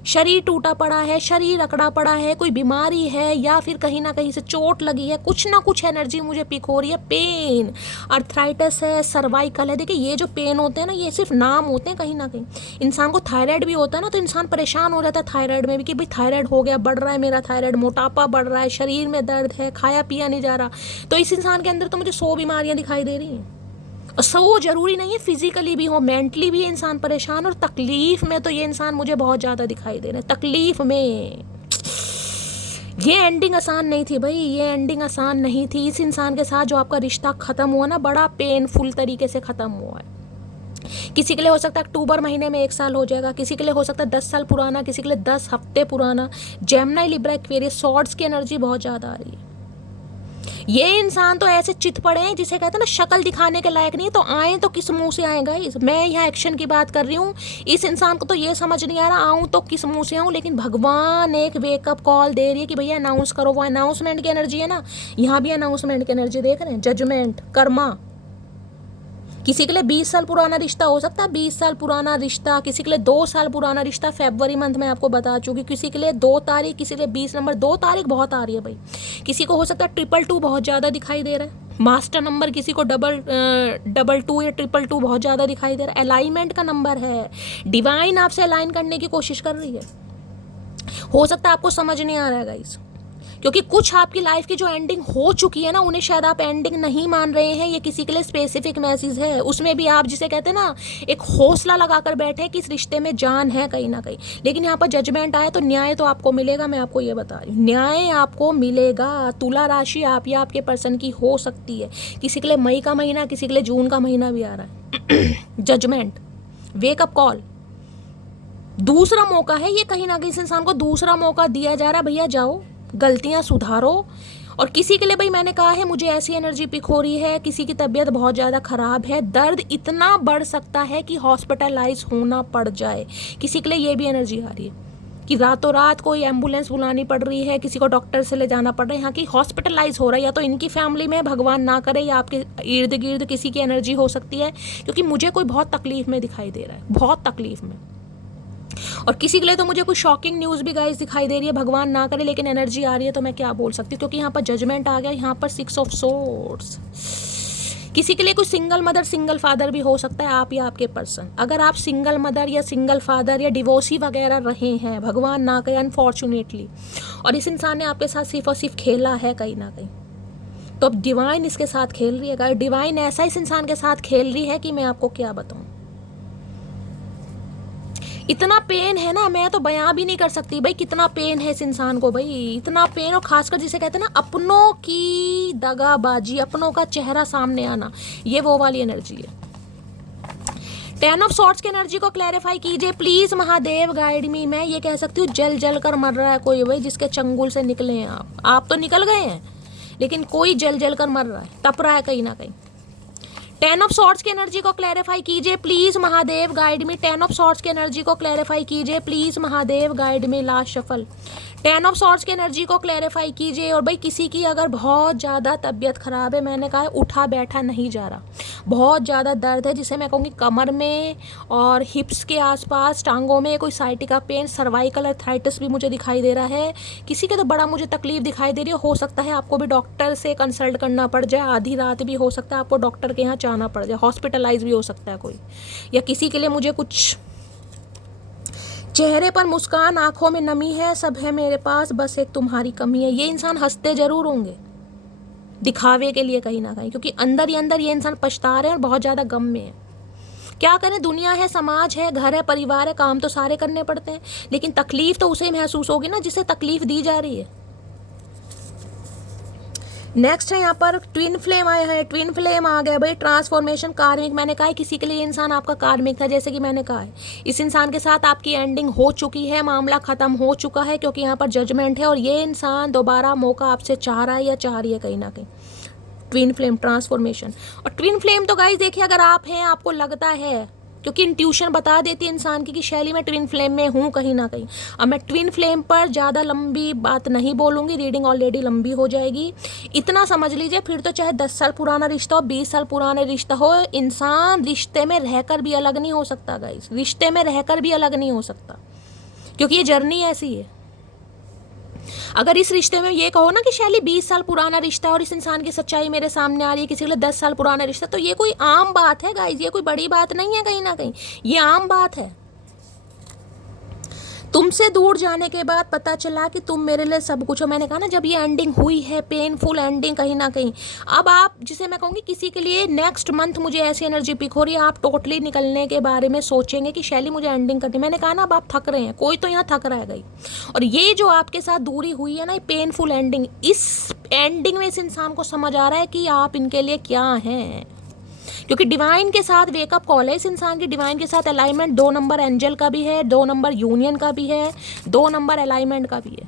शरीर टूटा पड़ा है, शरीर अकड़ा पड़ा है, कोई बीमारी है, या फिर कहीं ना कहीं से चोट लगी है, कुछ ना कुछ एनर्जी मुझे पिक हो रही है। पेन, अर्थराइटिस है, सर्वाइकल है। देखिए ये जो पेन होते हैं ना, ये सिर्फ नाम होते हैं कहीं ना कहीं। इंसान को थायराइड भी होता है ना, तो इंसान परेशान हो जाता है थायराइड में भी कि भाई थायराइड हो गया, बढ़ रहा है मेरा थायराइड, मोटापा बढ़ रहा है, शरीर में दर्द है, खाया पिया नहीं जा रहा। तो इस इंसान के अंदर तो मुझे 100 बीमारियां दिखाई दे रही हैं। वो जरूरी नहीं है फिजिकली भी हो, मेंटली भी इंसान परेशान, और तकलीफ में तो ये इंसान मुझे बहुत ज़्यादा दिखाई दे रहे हैं। तकलीफ में ये एंडिंग आसान नहीं थी भाई, ये एंडिंग आसान नहीं थी। इस इंसान के साथ जो आपका रिश्ता ख़त्म हुआ ना, बड़ा पेनफुल तरीके से ख़त्म हुआ है। किसी के लिए हो सकता है अक्टूबर महीने में 1 साल हो जाएगा, किसी के लिए हो सकता है 10 साल पुराना, किसी के लिए 10 हफ्ते पुराना। जेमिनी, लिब्रा, एक्वेरियस, सॉर्ड्स की एनर्जी बहुत ज़्यादा आ रही है। ये इंसान तो ऐसे चित पड़े हैं, जिसे कहते हैं ना शक्ल दिखाने के लायक नहीं, तो आए तो किस मुंह से आएगा। मैं यहाँ एक्शन की बात कर रही हूँ। इस इंसान को तो ये समझ नहीं आ रहा आऊँ तो किस मुंह से आऊँ, लेकिन भगवान एक वेकअप कॉल दे रही है कि भैया अनाउंस करो। वो अनाउंसमेंट की एनर्जी है ना, यहाँ भी अनाउंसमेंट की एनर्जी देख रहे हैं। जजमेंट, कर्मा। किसी के लिए 20 साल पुराना रिश्ता हो सकता है, 20 साल पुराना रिश्ता, किसी के लिए 2 साल पुराना रिश्ता। फरवरी मंथ में आपको बता चुकी, किसी के लिए 2 तारीख, किसी के लिए 20 नंबर। 2 तारीख बहुत आ रही है भाई। किसी को हो सकता है 222 बहुत ज़्यादा दिखाई दे रहा है। मास्टर नंबर किसी को 222 या 222 बहुत ज़्यादा दिखाई दे रहा है। अलाइनमेंट का नंबर है, डिवाइन आपसे अलाइन करने की कोशिश कर रही है। हो सकता है आपको समझ नहीं आ रहा है गाइस, क्योंकि कुछ आपकी लाइफ की जो एंडिंग हो चुकी है ना, उन्हें शायद आप एंडिंग नहीं मान रहे हैं। ये किसी के लिए स्पेसिफिक मैसेज है। उसमें भी आप जिसे कहते हैं ना, एक हौसला लगाकर बैठे कि इस रिश्ते में जान है कहीं ना कहीं। लेकिन यहाँ पर जजमेंट आया तो न्याय तो आपको मिलेगा। मैं आपको ये बता रही हूँ, न्याय आपको मिलेगा। तुला राशि आप या आपके पर्सन की हो सकती है। किसी के लिए मई का महीना, किसी के लिए जून का महीना भी आ रहा है। जजमेंट, वेक अप कॉल, दूसरा मौका है ये। कहीं ना कहीं इस इंसान को दूसरा मौका दिया जा रहा है। भैया जाओ, गलतियां सुधारो। और किसी के लिए भाई मैंने कहा है, मुझे ऐसी एनर्जी पिक हो रही है, किसी की तबीयत बहुत ज़्यादा ख़राब है, दर्द इतना बढ़ सकता है कि हॉस्पिटलाइज होना पड़ जाए। किसी के लिए ये भी एनर्जी आ रही है कि रातों रात कोई एम्बुलेंस बुलानी पड़ रही है, किसी को डॉक्टर से ले जाना पड़ रहा है, यहाँ की हॉस्पिटलाइज हो रहा है। या तो इनकी फैमिली में, भगवान ना करे, या आपके इर्द गिर्द किसी की एनर्जी हो सकती है। क्योंकि मुझे कोई बहुत तकलीफ में दिखाई दे रहा है, बहुत तकलीफ में। और किसी के लिए तो मुझे कुछ शॉकिंग न्यूज़ भी गाइस दिखाई दे रही है, भगवान ना करे, लेकिन एनर्जी आ रही है तो मैं क्या बोल सकती हूँ। क्योंकि यहाँ पर जजमेंट आ गया, यहाँ पर 6 ऑफ सोर्ड्स। किसी के लिए कुछ सिंगल मदर, सिंगल फादर भी हो सकता है, आप या आपके पर्सन। अगर आप सिंगल मदर या सिंगल फादर या डिवोर्सी वगैरह रहे हैं, भगवान ना करे अनफॉर्चुनेटली, और इस इंसान ने आपके साथ सिर्फ और सिर्फ खेला है कहीं ना कहीं, तो अब डिवाइन इसके साथ खेल रही है। डिवाइन ऐसा इस इंसान के साथ खेल रही है कि मैं आपको क्या बताऊँ। इतना पेन है ना, मैं तो बयां भी नहीं कर सकती भाई कितना पेन है इस इंसान को। भाई इतना पेन, और खासकर जिसे कहते हैं ना अपनों की दगाबाजी, अपनों का चेहरा सामने आना, ये वो वाली एनर्जी है। 10 ऑफ सॉर्ड्स की एनर्जी को क्लैरिफाई कीजिए प्लीज महादेव, गाइड मी। मैं ये कह सकती हूँ जल जल कर मर रहा है कोई भाई, जिसके चंगुल से निकले हैं आप तो निकल गए हैं, लेकिन कोई जल जल कर मर रहा है, तप रहा है कहीं ना कहीं। 10 ऑफ सॉर्ड्स की एनर्जी को क्लैरिफाई कीजिए please Mahadev, guide me. 10 of swords की एनर्जी को क्लैरिफाई कीजिए please Mahadev, guide me. Last shuffle. 10 of swords की एनर्जी को क्लैरिफाई कीजिए। और भाई किसी की अगर बहुत ज़्यादा तबीयत खराब है, मैंने कहा है उठा बैठा नहीं जा रहा, बहुत ज़्यादा दर्द है, जिसे मैं कहूँगी कमर में और हिप्स के आसपास, टांगों में कोई साइटिका पेन, सर्वाइकल अर्थराइटिस भी मुझे दिखाई दे रहा है। किसी के तो बड़ा मुझे तकलीफ दिखाई दे रही है। हो सकता है आपको भी डॉक्टर से कंसल्ट करना पड़ जाए, आधी रात भी हो सकता है आपको डॉक्टर के यहाँ जाना पड़ जाए, हॉस्पिटलाइज भी हो सकता है कोई। या किसी के लिए मुझे कुछ चेहरे पर मुस्कान, आंखों में नमी है, सब है मेरे पास, बस एक तुम्हारी कमी है। ये इंसान हंसते जरूर होंगे दिखावे के लिए कहीं ना कहीं, क्योंकि अंदर ही अंदर ये इंसान पछता रहे हैं और बहुत ज़्यादा गम में है। क्या करें, दुनिया है, समाज है, घर है, परिवार है, काम तो सारे करने पड़ते हैं, लेकिन तकलीफ तो उसे महसूस होगी ना जिसे तकलीफ दी जा रही है। नेक्स्ट है यहाँ पर ट्विन फ्लेम आया है। ट्विन फ्लेम आ गया भाई, ट्रांसफॉर्मेशन, कार्मिक। मैंने कहा है किसी के लिए इंसान आपका कार्मिक था, जैसे कि मैंने कहा है इस इंसान के साथ आपकी एंडिंग हो चुकी है, मामला खत्म हो चुका है, क्योंकि यहाँ पर जजमेंट है और ये इंसान दोबारा मौका आपसे चाह रहा है या चाह रही है कहीं ना कहीं। Twin flame, transformation. और ट्विन फ्लेम तो गाइस देखिए, अगर आप हैं, आपको लगता है, क्योंकि इंट्यूशन बता देती है इंसान की कि शैली मैं ट्विन फ्लेम में हूँ कहीं ना कहीं। अब मैं ट्विन फ्लेम पर ज़्यादा लंबी बात नहीं बोलूँगी, रीडिंग ऑलरेडी लंबी हो जाएगी। इतना समझ लीजिए, फिर तो चाहे 10 साल पुराना रिश्ता हो, 20 साल पुराना रिश्ता हो, इंसान रिश्ते में रहकर भी अलग नहीं हो सकता गाइस, रिश्ते में रहकर भी अलग नहीं हो सकता, क्योंकि ये जर्नी ऐसी है। अगर इस रिश्ते में ये कहो ना कि शैली 20 साल पुराना रिश्ता है और इस इंसान की सच्चाई मेरे सामने आ रही है, किसी के लिए 10 साल पुराना रिश्ता, तो ये कोई आम बात है गाइस, ये कोई बड़ी बात नहीं है कहीं ना कहीं, ये आम बात है। तुमसे दूर जाने के बाद पता चला कि तुम मेरे लिए सब कुछ हो। मैंने कहा ना, जब ये एंडिंग हुई है, पेनफुल एंडिंग कहीं ना कहीं, अब आप जिसे मैं कहूँगी किसी के लिए नेक्स्ट मंथ मुझे ऐसी एनर्जी पिक हो रही है, आप टोटली निकलने के बारे में सोचेंगे कि शैली मुझे एंडिंग करनी। मैंने कहा ना, अब आप थक रहे हैं, कोई तो यहाँ थक रहा है गई। और ये जो आपके साथ दूरी हुई है ना, ये पेनफुल एंडिंग, इस एंडिंग में इस इंसान को समझ आ रहा है कि आप इनके लिए क्या हैं, क्योंकि डिवाइन के साथ वेकअप कॉल है इस इंसान की। डिवाइन के साथ अलाइनमेंट 2 नंबर एंजल का भी है, 2 नंबर यूनियन का भी है, 2 नंबर अलाइनमेंट का भी है।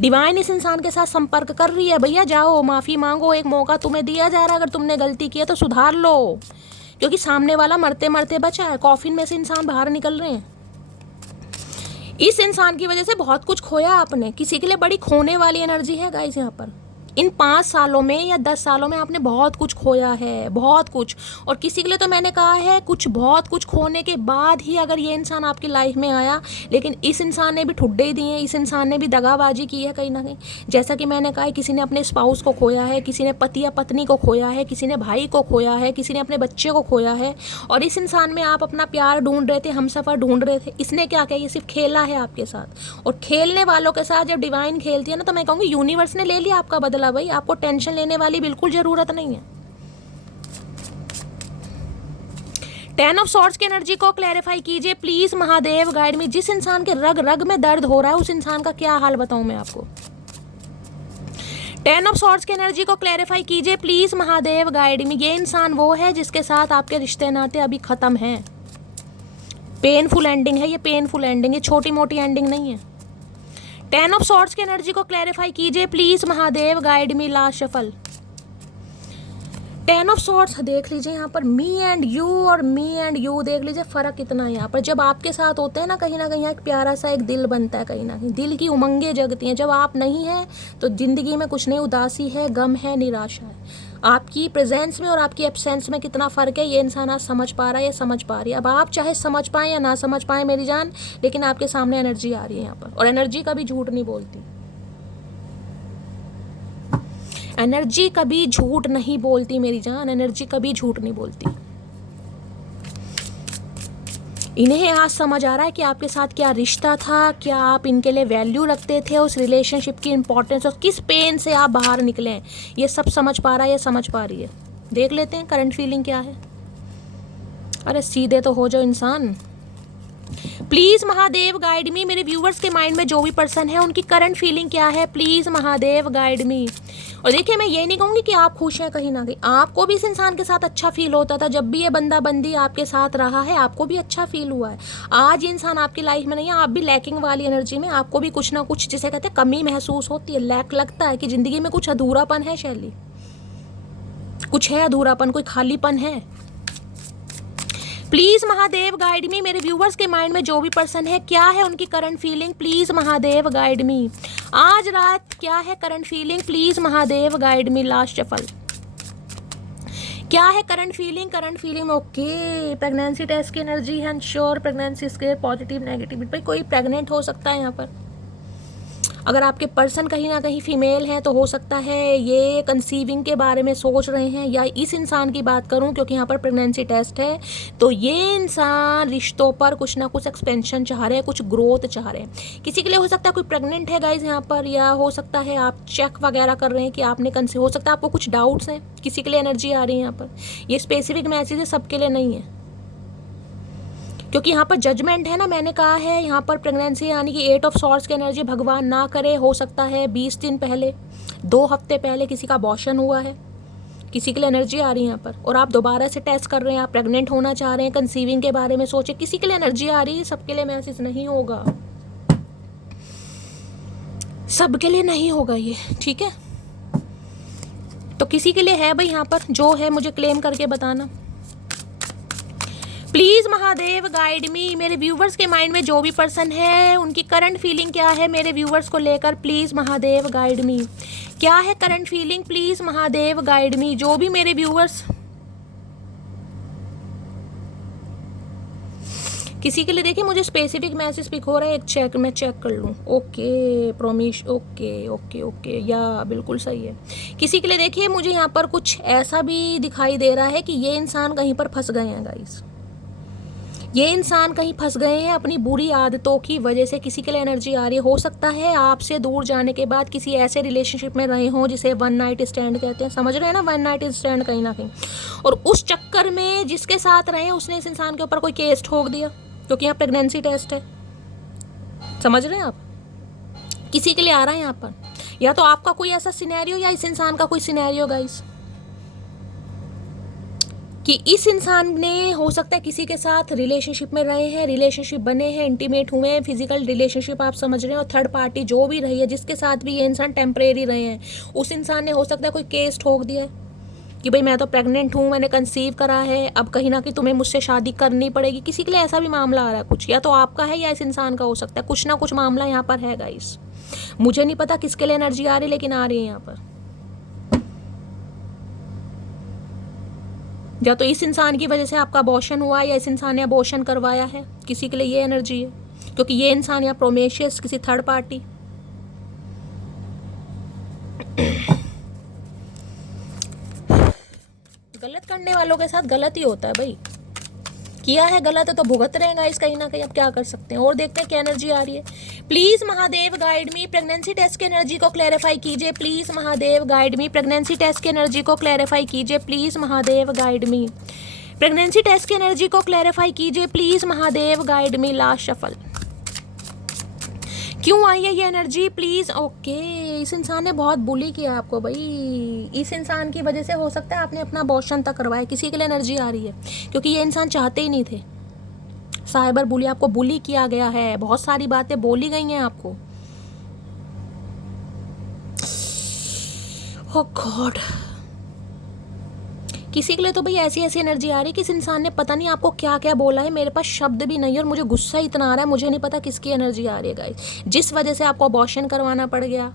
डिवाइन इस इंसान के साथ संपर्क कर रही है, भैया जाओ माफ़ी मांगो, एक मौका तुम्हें दिया जा रहा है, अगर तुमने गलती की है तो सुधार लो, क्योंकि सामने वाला मरते मरते बचा है, कॉफिन में से इंसान बाहर निकल रहे हैं। इस इंसान की वजह से बहुत कुछ खोया आपने, किसी के लिए बड़ी खोने वाली एनर्जी है गाइस यहाँ पर। इन 5 सालों में या 10 सालों में आपने बहुत कुछ खोया है, बहुत कुछ। और किसी के लिए तो मैंने कहा है कुछ बहुत कुछ खोने के बाद ही अगर ये इंसान आपकी लाइफ में आया, लेकिन इस इंसान ने भी ठुड्डे ही दिए हैं, इस इंसान ने भी दगाबाजी की है कहीं ना कहीं। जैसा कि मैंने कहा है, किसी ने अपने स्पाउस को खोया है, किसी ने पति या पत्नी को खोया है, किसी ने भाई को खोया है, किसी ने अपने बच्चे को खोया है। और इस इंसान में आप अपना प्यार ढूंढ रहे थे, हमसफ़र ढूंढ रहे थे। इसने क्या किया, ये सिर्फ खेला है आपके साथ। और खेलने वालों के साथ जब डिवाइन खेलती है ना, तो मैं कहूँगी यूनिवर्स ने ले लिया आपका बदला भाई। आपको टेंशन लेने वाली बिल्कुल जरूरत नहीं है। 10 ऑफ सॉर्ड्स की एनर्जी को क्लैरिफाई कीजिए प्लीज महादेव, गाइड मी। जिस इंसान के रग रग में दर्द हो रहा है, उस इंसान का क्या हाल बताऊं मैं आपको। 10 ऑफ सॉर्ड्स की एनर्जी को क्लैरिफाई कीजिए प्लीज महादेव, गाइड मी। ये इंसान वो है जिसके साथ आपके रिश्ते नाते अभी खत्म हैं। पेनफुल एंडिंग है ये, पेनफुल एंडिंग, ये छोटी मोटी एंडिंग नहीं है। 10 ऑफ सॉर्ड्स की एनर्जी को क्लैरिफाई कीजिए please Mahadev, guide me. Last shuffle 10 of swords देख लीजिए यहाँ पर, मी एंड यू और मी एंड यू देख लीजिए, फ़र्क कितना है यहाँ पर। जब आपके साथ होते हैं ना कहीं एक प्यारा सा एक दिल बनता है, कहीं ना कहीं दिल की उमंगें जगती हैं। जब आप नहीं हैं तो ज़िंदगी में कुछ नहीं, उदासी है, गम है, निराशा है। आपकी प्रेजेंस में और आपकी एब्सेंस में कितना फ़र्क है, ये इंसान आज समझ पा रहा है या समझ पा रही है। अब आप चाहे समझ पाएँ या ना समझ पाएँ मेरी जान, लेकिन आपके सामने एनर्जी आ रही है यहाँ पर। और एनर्जी कभी झूठ नहीं बोलती, एनर्जी कभी झूठ नहीं बोलती मेरी जान, एनर्जी कभी झूठ नहीं बोलती। इन्हें आज समझ आ रहा है कि आपके साथ क्या रिश्ता था, क्या आप इनके लिए वैल्यू रखते थे, उस रिलेशनशिप की इंपॉर्टेंस और किस पेन से आप बाहर निकले हैं। ये सब समझ पा रहा है, ये समझ पा रही है। देख लेते हैं करंट फीलिंग क्या है। अरे सीधे तो हो जाओ इंसान। प्लीज महादेव गाइड मी। मेरे व्यूवर्स के माइंड में जो भी पर्सन है उनकी करंट फीलिंग क्या है, प्लीज महादेव गाइड मी। और देखिए मैं ये नहीं कहूँगी कि आप खुश हैं, कहीं ना कहीं आपको भी इस इंसान के साथ अच्छा फील होता था। जब भी ये बंदा बंदी आपके साथ रहा है, आपको भी अच्छा फील हुआ है। आज ये इंसान आपकी लाइफ में नहीं है, आप भी लैकिंग वाली एनर्जी में, आपको भी कुछ ना कुछ जिसे कहते हैं कमी महसूस होती है, लैक लगता है कि जिंदगी में कुछ अधूरापन है, शैली कुछ है अधूरापन, कोई खालीपन है। प्लीज महादेव गाइड मी। मेरे व्यूवर्स के माइंड में जो भी पर्सन है, क्या है उनकी current feeling, please Mahadev guide me. आज रात क्या है current feeling, please Mahadev guide me. Last shuffle क्या है current feeling, current feeling okay. Pregnancy test की एनर्जी है, sure pregnancy scare, positive negative. भाई कोई प्रेग्नेंट हो सकता है यहाँ पर। अगर आपके पर्सन कहीं ना कहीं फीमेल है तो हो सकता है ये कंसीविंग के बारे में सोच रहे हैं, या इस इंसान की बात करूं क्योंकि यहाँ पर प्रेगनेंसी टेस्ट है, तो ये इंसान रिश्तों पर कुछ ना कुछ एक्सपेंशन चाह रहे हैं, कुछ ग्रोथ चाह रहे हैं। किसी के लिए हो सकता है कोई प्रेग्नेंट है गाइज यहाँ पर, या हो सकता है आप चेक वगैरह कर रहे हैं कि आपने हो सकता है आपको कुछ डाउट्स हैं, किसी के लिए एनर्जी आ रही है यहाँ पर। ये स्पेसिफिक मैसेज है, सबके लिए नहीं है, क्योंकि यहाँ पर जजमेंट है ना। मैंने कहा है यहाँ पर प्रेगनेंसी यानी कि 8 ऑफ सॉर्ड्स की एनर्जी, भगवान ना करे हो सकता है 20 दिन पहले, 2 हफ्ते पहले किसी का अबॉर्शन हुआ है, किसी के लिए एनर्जी आ रही है यहाँ पर। और आप दोबारा से टेस्ट कर रहे हैं, आप प्रेग्नेंट होना चाह रहे हैं, कंसीविंग के बारे में सोचे, किसी के लिए एनर्जी आ रही है। सबके लिए मैसेज नहीं होगा, सबके लिए नहीं होगा ये, ठीक है। तो किसी के लिए है भाई यहाँ पर, जो है मुझे क्लेम करके बताना प्लीज महादेव गाइड मी। मेरे व्यूवर्स के माइंड में जो भी पर्सन है उनकी करंट फीलिंग क्या है मेरे व्यूवर्स को लेकर, प्लीज महादेव गाइड मी। क्या है current feeling, please Mahadev guide मी। जो भी मेरे व्यूवर्स, किसी के लिए देखिए मुझे स्पेसिफिक मैसेज पिक हो रहा है, एक चेक मैं चेक कर लूँ। ओके प्रोमिश, ओके ओके ओके, या बिल्कुल सही है। किसी के लिए देखिए मुझे यहाँ पर कुछ ऐसा भी दिखाई दे रहा है कि ये इंसान कहीं पर फंस गए हैं गाइस, ये इंसान कहीं फंस गए हैं अपनी बुरी आदतों की वजह से। किसी के लिए एनर्जी आ रही है, हो सकता है आपसे दूर जाने के बाद किसी ऐसे रिलेशनशिप में रहे हों जिसे वन नाइट स्टैंड कहते हैं, समझ रहे हैं ना, वन नाइट स्टैंड कहीं ना कहीं। और उस चक्कर में जिसके साथ रहे उसने इस इंसान के ऊपर कोई केस ठोक दिया, क्योंकि यहाँ प्रेगनेंसी टेस्ट है, समझ रहे हैं आप। किसी के लिए आ रहा है यहाँ पर, या तो आपका कोई ऐसा सिनेरियो या इस इंसान का कोई सिनेरियो गाइस, कि इस इंसान ने हो सकता है किसी के साथ रिलेशनशिप में रहे हैं, रिलेशनशिप बने हैं, इंटीमेट हुए हैं, फिजिकल रिलेशनशिप आप समझ रहे हैं, और थर्ड पार्टी जो भी रही है जिसके साथ भी ये इंसान टेम्परेरी रहे हैं, उस इंसान ने हो सकता है कोई केस ठोक दिया कि भाई मैं तो प्रेग्नेंट हूँ, मैंने कंसीव करा है, अब कहीं ना कहीं तुम्हें मुझसे शादी करनी पड़ेगी। किसी के लिए ऐसा भी मामला आ रहा है कुछ, या तो आपका है या इस इंसान का हो सकता है, कुछ ना कुछ मामला यहाँ पर है गाइस। मुझे नहीं पता किसके लिए एनर्जी आ रही, लेकिन आ रही है यहाँ पर। या तो इस इंसान की वजह से आपका अबॉर्शन हुआ है या इस इंसान ने अबॉर्शन करवाया है, किसी के लिए ये एनर्जी है, क्योंकि ये इंसान या प्रोमेशियस किसी थर्ड पार्टी। गलत करने वालों के साथ गलत ही होता है भाई, किया है गलत है तो भुगत रहेगा इस कहीं ना कहीं। अब क्या कर सकते हैं। और देखते हैं क्या एनर्जी आ रही है। Please Mahadev guide me, pregnancy test की एनर्जी को क्लैरिफाई कीजिए please Mahadev guide me, pregnancy test की एनर्जी को क्लैरिफाई कीजिए please Mahadev guide me, pregnancy test की एनर्जी को क्लैरिफाई कीजिए please Mahadev guide me. Last shuffle, क्यों आई है ये एनर्जी प्लीज। ओके, इस इंसान ने बहुत बुली किया आपको भाई, इस इंसान की वजह से हो सकता है आपने अपना अबॉर्शन तक करवाया, किसी के लिए एनर्जी आ रही है, क्योंकि ये इंसान चाहते ही नहीं थे। साइबर बुली, आपको बुली किया गया है, बहुत सारी बातें बोली गई हैं आपको। ओह गॉड, किसी के लिए तो भाई ऐसी ऐसी एनर्जी आ रही है कि इस इंसान ने पता नहीं आपको क्या क्या बोला है, मेरे पास शब्द भी नहीं है और मुझे गुस्सा इतना आ रहा है, मुझे नहीं पता किसकी एनर्जी आ रही है गाइस, जिस वजह से आपको अबॉर्शन करवाना पड़ गया,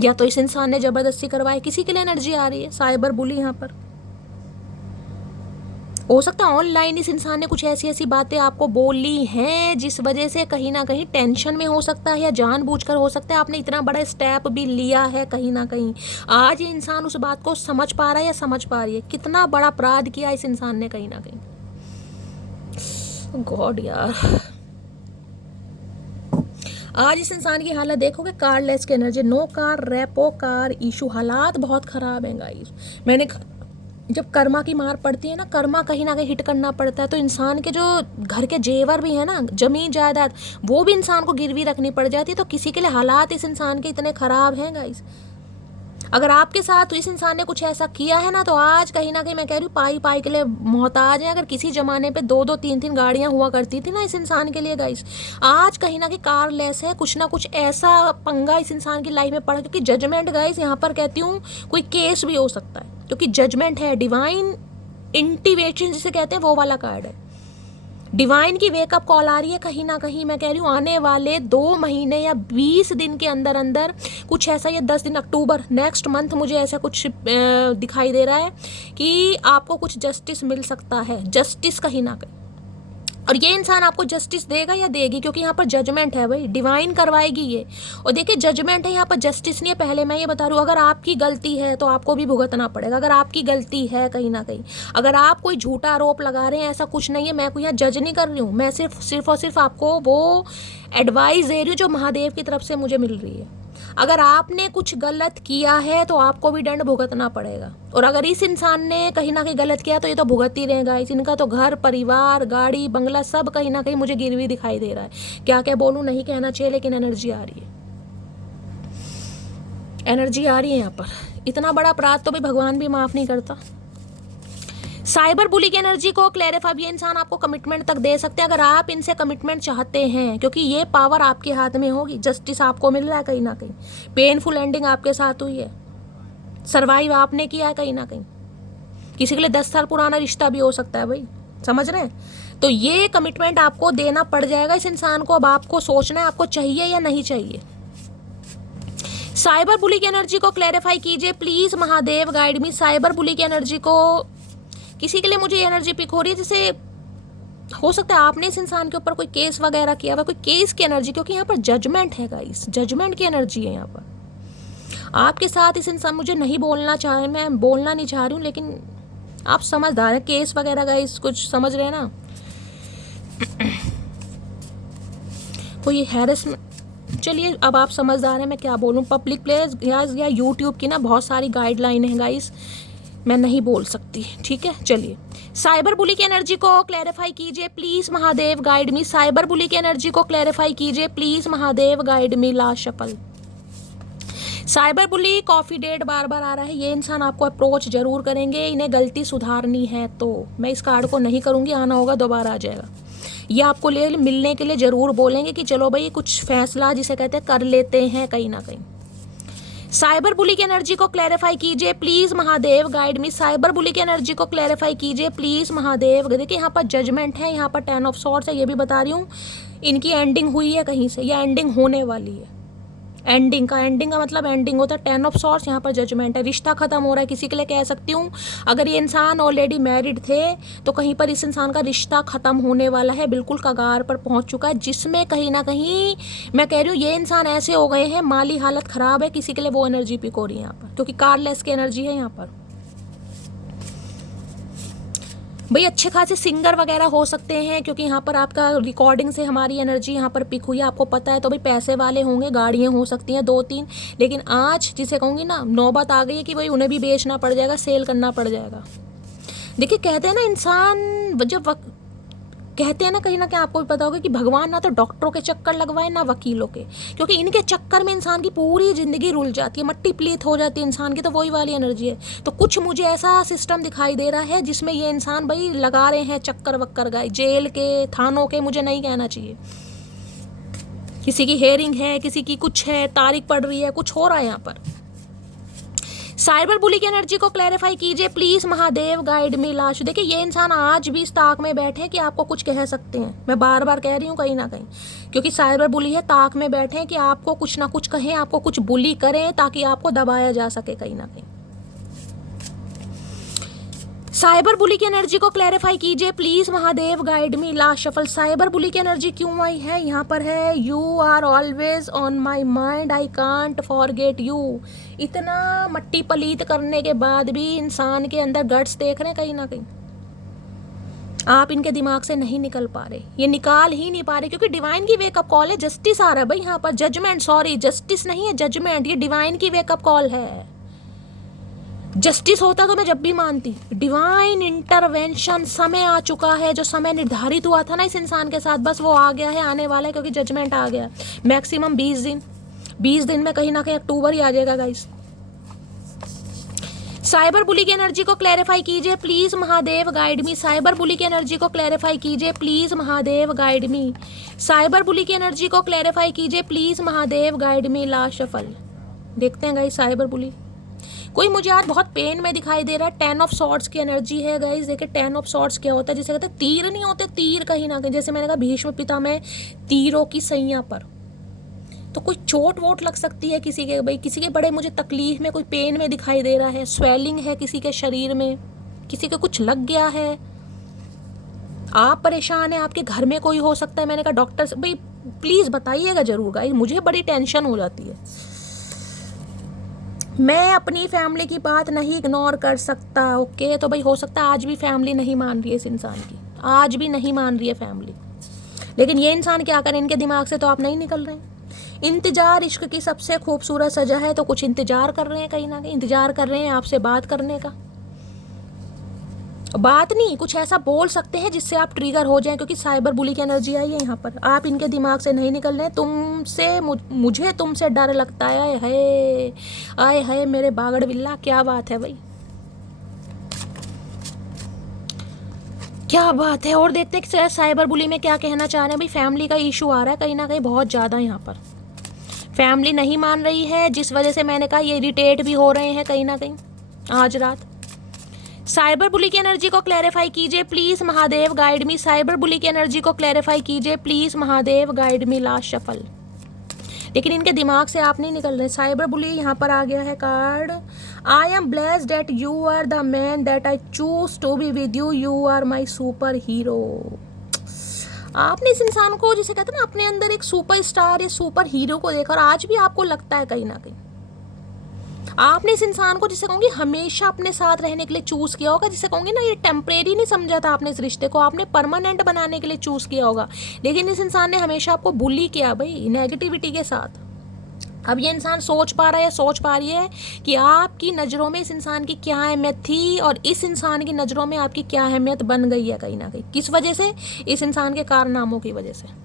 या तो इस इंसान ने जबरदस्ती करवाया, किसी के लिए एनर्जी आ रही है साइबर बुली। यहाँ पर हो सकता है ऑनलाइन इस इंसान ने कुछ ऐसी ऐसी बातें आपको बोली हैं जिस वजह से कहीं ना कहीं टेंशन में हो सकता है, या जानबूझकर हो सकता है आपने इतना बड़ा स्टेप भी लिया है कहीं ना कहीं। आज ये इंसान उस बात को समझ पा रहा है या समझ पा रही है, कितना बड़ा अपराध किया इस इंसान ने कहीं ना कहीं। गॉड यार, आज इस इंसान की हालत देखोगे, कारलेस की energy, no car, repo car issue, हालात बहुत खराब हैं गाइस। मैंने जब कर्मा की मार पड़ती है ना, कर्मा कहीं ना कहीं हिट करना पड़ता है, तो इंसान के जो घर के जेवर भी है ना, जमीन जायदाद, वो भी इंसान को गिरवी रखनी पड़ जाती है। तो किसी के लिए हालात इस इंसान के इतने खराब हैं गाइस। अगर आपके साथ इस इंसान ने कुछ ऐसा किया है ना, तो आज कहीं ना कहीं मैं कह रही हूँ पाई पाई के लिए मोहताज है। अगर किसी जमाने पे 2-2 3-3 गाड़ियां हुआ करती थी ना इस इंसान के लिए गाइस, आज कहीं ना कहीं कार लेस है, कुछ ना कुछ ऐसा पंगा इस इंसान की लाइफ में पड़ा। क्योंकि जजमेंट गाइस, यहाँ पर कहती हूँ कोई केस भी हो सकता है, क्योंकि जजमेंट है, डिवाइन इंटिवेशन जिसे कहते हैं वो वाला कार्ड है। डिवाइन की वेकअप कॉल आ रही है कहीं ना कहीं। मैं कह रही हूँ आने वाले 2 महीने या 20 दिन के अंदर अंदर कुछ ऐसा, या 10 दिन, अक्टूबर नेक्स्ट मंथ, मुझे ऐसा कुछ दिखाई दे रहा है कि आपको कुछ जस्टिस मिल सकता है, जस्टिस कहीं ना कहीं। और ये इंसान आपको जस्टिस देगा या देगी, क्योंकि यहाँ पर जजमेंट है भाई, डिवाइन करवाएगी ये। और देखिए जजमेंट है, यहाँ पर जस्टिस नहीं है। पहले मैं ये बता रही हूँ, अगर आपकी गलती है तो आपको भी भुगतना पड़ेगा। अगर आपकी गलती है कहीं ना कहीं, अगर आप कोई झूठा आरोप लगा रहे हैं, ऐसा कुछ नहीं है, मैं कोई यहाँ जज नहीं कर रही हूँ, मैं सिर्फ और सिर्फ आपको वो एडवाइस दे रही हूँ जो महादेव की तरफ से मुझे मिल रही है। अगर आपने कुछ गलत किया है तो आपको भी दंड भुगतना पड़ेगा। और अगर इस इंसान ने कहीं ना कहीं गलत किया तो ये तो भुगत ही रहेगा। इनका तो घर परिवार गाड़ी बंगला सब कहीं ना कहीं मुझे गिरवी दिखाई दे रहा है। क्या क्या बोलूं, नहीं कहना चाहिए, लेकिन एनर्जी आ रही है, एनर्जी आ रही है यहाँ पर। इतना बड़ा अपराध तो भी भगवान भी माफ नहीं करता। साइबर बुली की एनर्जी को क्लैरिफाई, ये इंसान आपको कमिटमेंट तक दे सकते हैं अगर आप इनसे कमिटमेंट चाहते हैं, क्योंकि ये पावर आपके हाथ में होगी। जस्टिस आपको मिल रहा है कहीं ना कहीं, पेनफुल एंडिंग आपके साथ हुई है, सर्वाइव आपने किया है कहीं ना कहीं। किसी के लिए 10 साल पुराना रिश्ता भी हो सकता है भाई, समझ रहे हैं। तो ये कमिटमेंट आपको देना पड़ जाएगा इस इंसान को। अब आपको सोचना है आपको चाहिए या नहीं चाहिए। साइबर बुली की एनर्जी को क्लैरिफाई कीजिए please Mahadev guide me. Cyber bully की एनर्जी को, किसी के लिए मुझे एनर्जी पिक हो रही है जैसे हो सकता है आपने इस इंसान के ऊपर कोई केस वगैरह किया हुआ, कोई केस की एनर्जी, क्योंकि यहाँ पर जजमेंट है गाइस, जजमेंट की एनर्जी है यहाँ पर आपके साथ। इस इंसान, मुझे नहीं बोलना चाह रहे, मैं बोलना नहीं चाह रही हूँ, लेकिन आप समझदार हैं, केस वगैरह गाइस कुछ समझ रहे हैं ना। कोई हैरेसमेंट, चलिए अब आप समझदार हैं, मैं क्या बोलूँ। पब्लिक प्लेस या यूट्यूब की ना बहुत सारी गाइडलाइन है गाइस, मैं नहीं बोल सकती, ठीक है। चलिए साइबर बुली की एनर्जी को क्लैरिफाई कीजिए please Mahadev guide me. Cyber bully की एनर्जी को क्लैरिफाई कीजिए please Mahadev guide me. Last shuffle, cyber bully coffee date बार बार आ रहा है। ये इंसान आपको अप्रोच जरूर करेंगे, इन्हें गलती सुधारनी है तो। मैं इस कार्ड को नहीं करूंगी, आना होगा दोबारा आ जाएगा। ये आपको ले मिलने के लिए जरूर बोलेंगे कि चलो भाई कुछ फैसला जिसे कहते हैं कर लेते हैं कहीं ना कहीं। साइबर बुली की एनर्जी को क्लैरिफाई कीजिए please Mahadev guide me. Cyber bully की एनर्जी को क्लैरिफाई कीजिए प्लीज महादेव। देखिए यहाँ पर जजमेंट है, यहाँ पर 10 ऑफ सॉर्ड्स है, ये भी बता रही हूँ। इनकी एंडिंग हुई है कहीं से, या एंडिंग होने वाली है। एंडिंग का मतलब एंडिंग होता है 10 ऑफ सॉर्ड्स, यहाँ पर जजमेंट है, रिश्ता खत्म हो रहा है। किसी के लिए कह सकती हूँ अगर ये इंसान ऑलरेडी मैरिड थे तो कहीं पर इस इंसान का रिश्ता खत्म होने वाला है, बिल्कुल कगार पर पहुंच चुका है, जिसमें कहीं ना कहीं मैं कह रही हूँ ये इंसान ऐसे हो गए हैं, माली हालत खराब है, किसी के लिए वो एनर्जी पिक हो रही है यहाँ पर, क्योंकि कारलेस की एनर्जी है यहाँ पर। भाई अच्छे खासे सिंगर वगैरह हो सकते हैं, क्योंकि यहाँ पर आपका रिकॉर्डिंग से हमारी एनर्जी यहाँ पर पिक हुई है, आपको पता है। तो भाई पैसे वाले होंगे, गाड़ियाँ हो सकती हैं 2-3, लेकिन आज जिसे कहूँगी ना नौबत आ गई है कि भाई उन्हें भी बेचना पड़ जाएगा, सेल करना पड़ जाएगा। देखिए कहते हैं ना इंसान जब कहते हैं ना कहीं ना कहीं आपको भी पता होगा कि भगवान ना तो डॉक्टरों के चक्कर लगवाए ना वकीलों के, क्योंकि इनके चक्कर में इंसान की पूरी ज़िंदगी रुल जाती है, मट्टी प्लीत हो जाती है इंसान की। तो वही वाली एनर्जी है। तो कुछ मुझे ऐसा सिस्टम दिखाई दे रहा है जिसमें ये इंसान भाई लगा रहे हैं चक्कर वक्कर गाय, जेल के, थानों के, मुझे नहीं कहना चाहिए। किसी की हेयरिंग है, किसी की कुछ है, तारीख पड़ रही है, कुछ हो रहा है यहाँ पर। साइबर बुली की एनर्जी को क्लैरिफाई कीजिए प्लीज महादेव, गाइड मी लाश। देखिए ये इंसान आज भी इस ताक में बैठे कि आपको कुछ कह सकते हैं, मैं बार बार कह रही हूँ कहीं ना कहीं, क्योंकि साइबर बुली है, ताक में बैठे हैं कि आपको कुछ ना कुछ कहें, आपको कुछ बुली करें ताकि आपको दबाया जा सके कहीं ना कहीं। साइबर बुली की एनर्जी को क्लैरिफाई कीजिए please Mahadev, guide me last shuffle. Cyber bully की एनर्जी क्यों आई है? यहाँ पर है you are always on my mind, I can't forget you. इतना मट्टी पलीत करने के बाद भी इंसान के अंदर गट्स देख रहे हैं कहीं ना कहीं, आप इनके दिमाग से नहीं निकल पा रहे, ये निकाल ही नहीं पा रहे, क्योंकि डिवाइन की वेकअप कॉल है। जस्टिस आ रहा है भाई यहाँ पर, जजमेंट, सॉरी जस्टिस नहीं है, जजमेंट। ये डिवाइन की वेकअप कॉल है। जस्टिस होता तो मैं जब भी मानती, डिवाइन इंटरवेंशन, समय आ चुका है, जो समय निर्धारित हुआ था ना इस इंसान के साथ, बस वो आ गया है, आने वाला है, क्योंकि जजमेंट आ गया। मैक्सिमम 20 दिन में कहीं ना कहीं अक्टूबर ही आ जाएगा गाइस। साइबर बुली की एनर्जी को क्लैरिफाई कीजिए please Mahadev, guide me. Cyber bully की एनर्जी को क्लैरिफाई कीजिए please Mahadev, guide me. Cyber bully की एनर्जी को क्लैरिफाई कीजिए please Mahadev, guide me last shuffle. देखते हैं गाइस साइबर बुली। कोई मुझे आज बहुत पेन में दिखाई दे रहा है। 10 ऑफ सॉर्ड्स की एनर्जी है गाइस। देखिए 10 ऑफ सॉर्ड्स क्या होता है, जिसे कहते हैं तीर नहीं होते, तीर कहीं ना कहीं, जैसे मैंने कहा भीष्म पितामह तीरों की सैया पर, तो कोई चोट वोट लग सकती है किसी के, भाई किसी के बड़े मुझे तकलीफ में, कोई पेन में दिखाई दे रहा है, स्वेलिंग है किसी के शरीर में, किसी के कुछ लग गया है, आप परेशान है, आपके घर में कोई हो सकता है। मैंने कहा डॉक्टर से भाई प्लीज़ बताइएगा ज़रूर गाइस, मुझे बड़ी टेंशन हो जाती है। मैं अपनी फैमिली की बात नहीं इग्नोर कर सकता। ओके, तो भाई हो सकता है आज भी फैमिली नहीं मान रही है इस इंसान की, आज भी नहीं मान रही है फैमिली, लेकिन ये इंसान क्या करे, इनके दिमाग से तो आप नहीं निकल रहे हैं। इंतजार इश्क की सबसे खूबसूरत सजा है, तो कुछ इंतजार कर रहे हैं कहीं ना कहीं, इंतजार कर रहे हैं आपसे बात करने का। बात नहीं, कुछ ऐसा बोल सकते हैं जिससे आप ट्रिगर हो जाएं, क्योंकि साइबर बुली की एनर्जी आई है यहाँ पर। आप इनके दिमाग से नहीं निकल रहे, तुमसे मुझे तुमसे डर लगता है। आए है मेरे बागड़ बिल्ला, क्या बात है भाई, क्या बात है। और देखते हैं साइबर बुली में क्या कहना चाह रहे हैं। भाई फैमिली का इशू आ रहा है कहीं ना कहीं बहुत ज़्यादा, यहाँ पर फैमिली नहीं मान रही है, जिस वजह से मैंने कहा ये इरिटेट भी हो रहे हैं कहीं ना कहीं आज रात। साइबर बुली की एनर्जी को क्लैरिफाई कीजिए please Mahadev, guide me. Cyber bully की एनर्जी को क्लैरिफाई कीजिए please Mahadev, guide me last shuffle. लेकिन इनके दिमाग से आप नहीं निकल रहे। साइबर बुली यहाँ पर आ गया है card, I am blessed that you are the man that I choose to be with you, you are my super hero. आपने इस इंसान को, जिसे कहते हैं ना अपने अंदर एक सुपर स्टार या सुपर हीरो को देखा, और आज भी आपको लगता है कहीं ना कहीं आपने इस इंसान को, जिसे कहूँगी हमेशा अपने साथ रहने के लिए चूज़ किया होगा, जिसे कहूँगी ना ये टेम्परेरी नहीं समझा था आपने, इस रिश्ते को आपने परमानेंट बनाने के लिए चूज़ किया होगा। लेकिन इस इंसान ने हमेशा आपको बुली किया भाई, नेगेटिविटी के साथ। अब ये इंसान सोच पा रहा है या सोच पा रही है कि आपकी नज़रों में इस इंसान की क्या अहमियत थी, और इस इंसान की नज़रों में आपकी क्या अहमियत बन गई है कहीं ना कहीं। किस वजह से? इस इंसान के कारनामों की वजह से।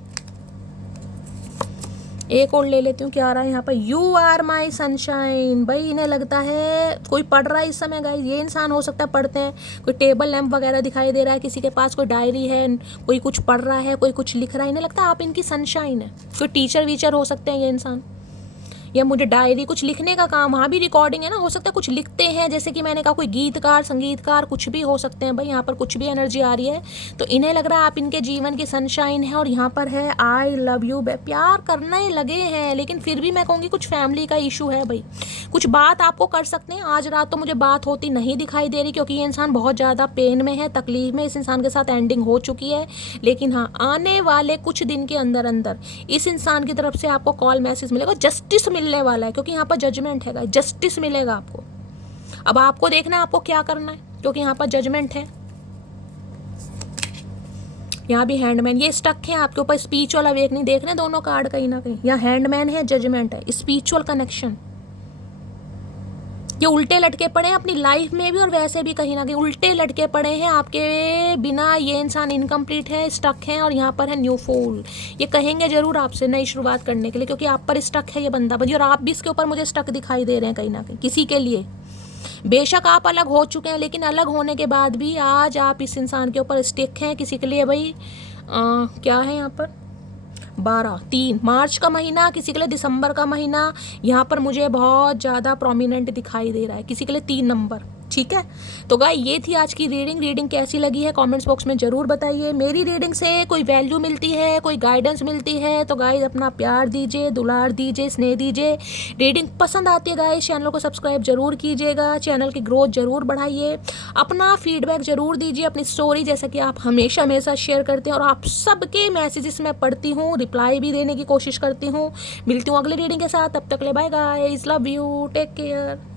एक और ले लेती हूँ क्या आ रहा है यहाँ पर, यू आर माई सनशाइन। भाई इन्हें लगता है कोई पढ़ रहा है इस समय गाइस, ये इंसान हो सकता है पढ़ते हैं, कोई टेबल लैंप वगैरह दिखाई दे रहा है, किसी के पास कोई डायरी है, कोई कुछ पढ़ रहा है, कोई कुछ लिख रहा है, इन्हें लगता है आप इनकी सनशाइन है। कोई टीचर वीचर हो सकते हैं ये इंसान, या मुझे डायरी कुछ लिखने का काम, वहाँ भी रिकॉर्डिंग है ना, हो सकता है कुछ लिखते हैं, जैसे कि मैंने कहा कोई गीतकार संगीतकार कुछ भी हो सकते हैं भाई, यहाँ पर कुछ भी एनर्जी आ रही है। तो इन्हें लग रहा है आप इनके जीवन की सनशाइन है, और यहाँ पर है आई लव यू, प्यार करने लगे हैं, लेकिन फिर भी मैं कहूँगी कुछ फैमिली का इशू है भाई, कुछ बात आपको कर सकते हैं। आज रात तो मुझे बात होती नहीं दिखाई दे रही, क्योंकि ये इंसान बहुत ज़्यादा पेन में है, तकलीफ में, इस इंसान के साथ एंडिंग हो चुकी है। लेकिन हाँ, आने वाले कुछ दिन के अंदर अंदर इस इंसान की तरफ से आपको कॉल मैसेज मिलेगा, जस्टिस मिलने वाला है, क्योंकि यहाँ पर जजमेंट है, जस्टिस मिलेगा आपको। अब आपको देखना है आपको क्या करना है, क्योंकि यहाँ पर जजमेंट है। यहाँ भी हैंडमैन, ये स्टक है आपके ऊपर, स्पिरिचुअल अवेकनिंग देख रहे हैं दोनों कार्ड कहीं ना कहीं, यहाँ हैंडमैन है, जजमेंट है, स्पिरिचुअल कनेक्शन। ये उल्टे लटके पड़े हैं अपनी लाइफ में भी और वैसे भी, कहीं ना कहीं उल्टे लटके पड़े हैं आपके बिना। ये इंसान इनकम्प्लीट है, स्टक है, और यहाँ पर है न्यू फूल। ये कहेंगे जरूर आपसे नई शुरुआत करने के लिए, क्योंकि आप पर स्टक है ये बंदा भाई, और आप भी इसके ऊपर मुझे स्टक दिखाई दे रहे हैं कहीं ना कहीं किसी के लिए। बेशक आप अलग हो चुके हैं, लेकिन अलग होने के बाद भी आज आप इस इंसान के ऊपर स्टिक हैं किसी के लिए भाई। क्या है यहाँ पर 3 मार्च का महीना, किसी के लिए दिसंबर का महीना, यहाँ पर मुझे बहुत ज़्यादा प्रोमिनेंट दिखाई दे रहा है, किसी के लिए 3 नंबर। ठीक है, तो गाइस ये थी आज की रीडिंग कैसी लगी है कमेंट्स बॉक्स में ज़रूर बताइए। मेरी रीडिंग से कोई वैल्यू मिलती है, कोई गाइडेंस मिलती है तो गाइस अपना प्यार दीजिए, दुलार दीजिए, स्नेह दीजिए। रीडिंग पसंद आती है गाइस, चैनल को सब्सक्राइब जरूर कीजिएगा, चैनल की ग्रोथ जरूर बढ़ाइए, अपना फीडबैक जरूर दीजिए, अपनी स्टोरी जैसा कि आप हमेशा मेरे साथ शेयर करते हैं, और आप सबके मैसेजेस मैं पढ़ती हूँ, रिप्लाई भी देने की कोशिश करती हूँ। मिलती हूँ अगले रीडिंग के साथ, तब तक ले bye guys, love you, take care.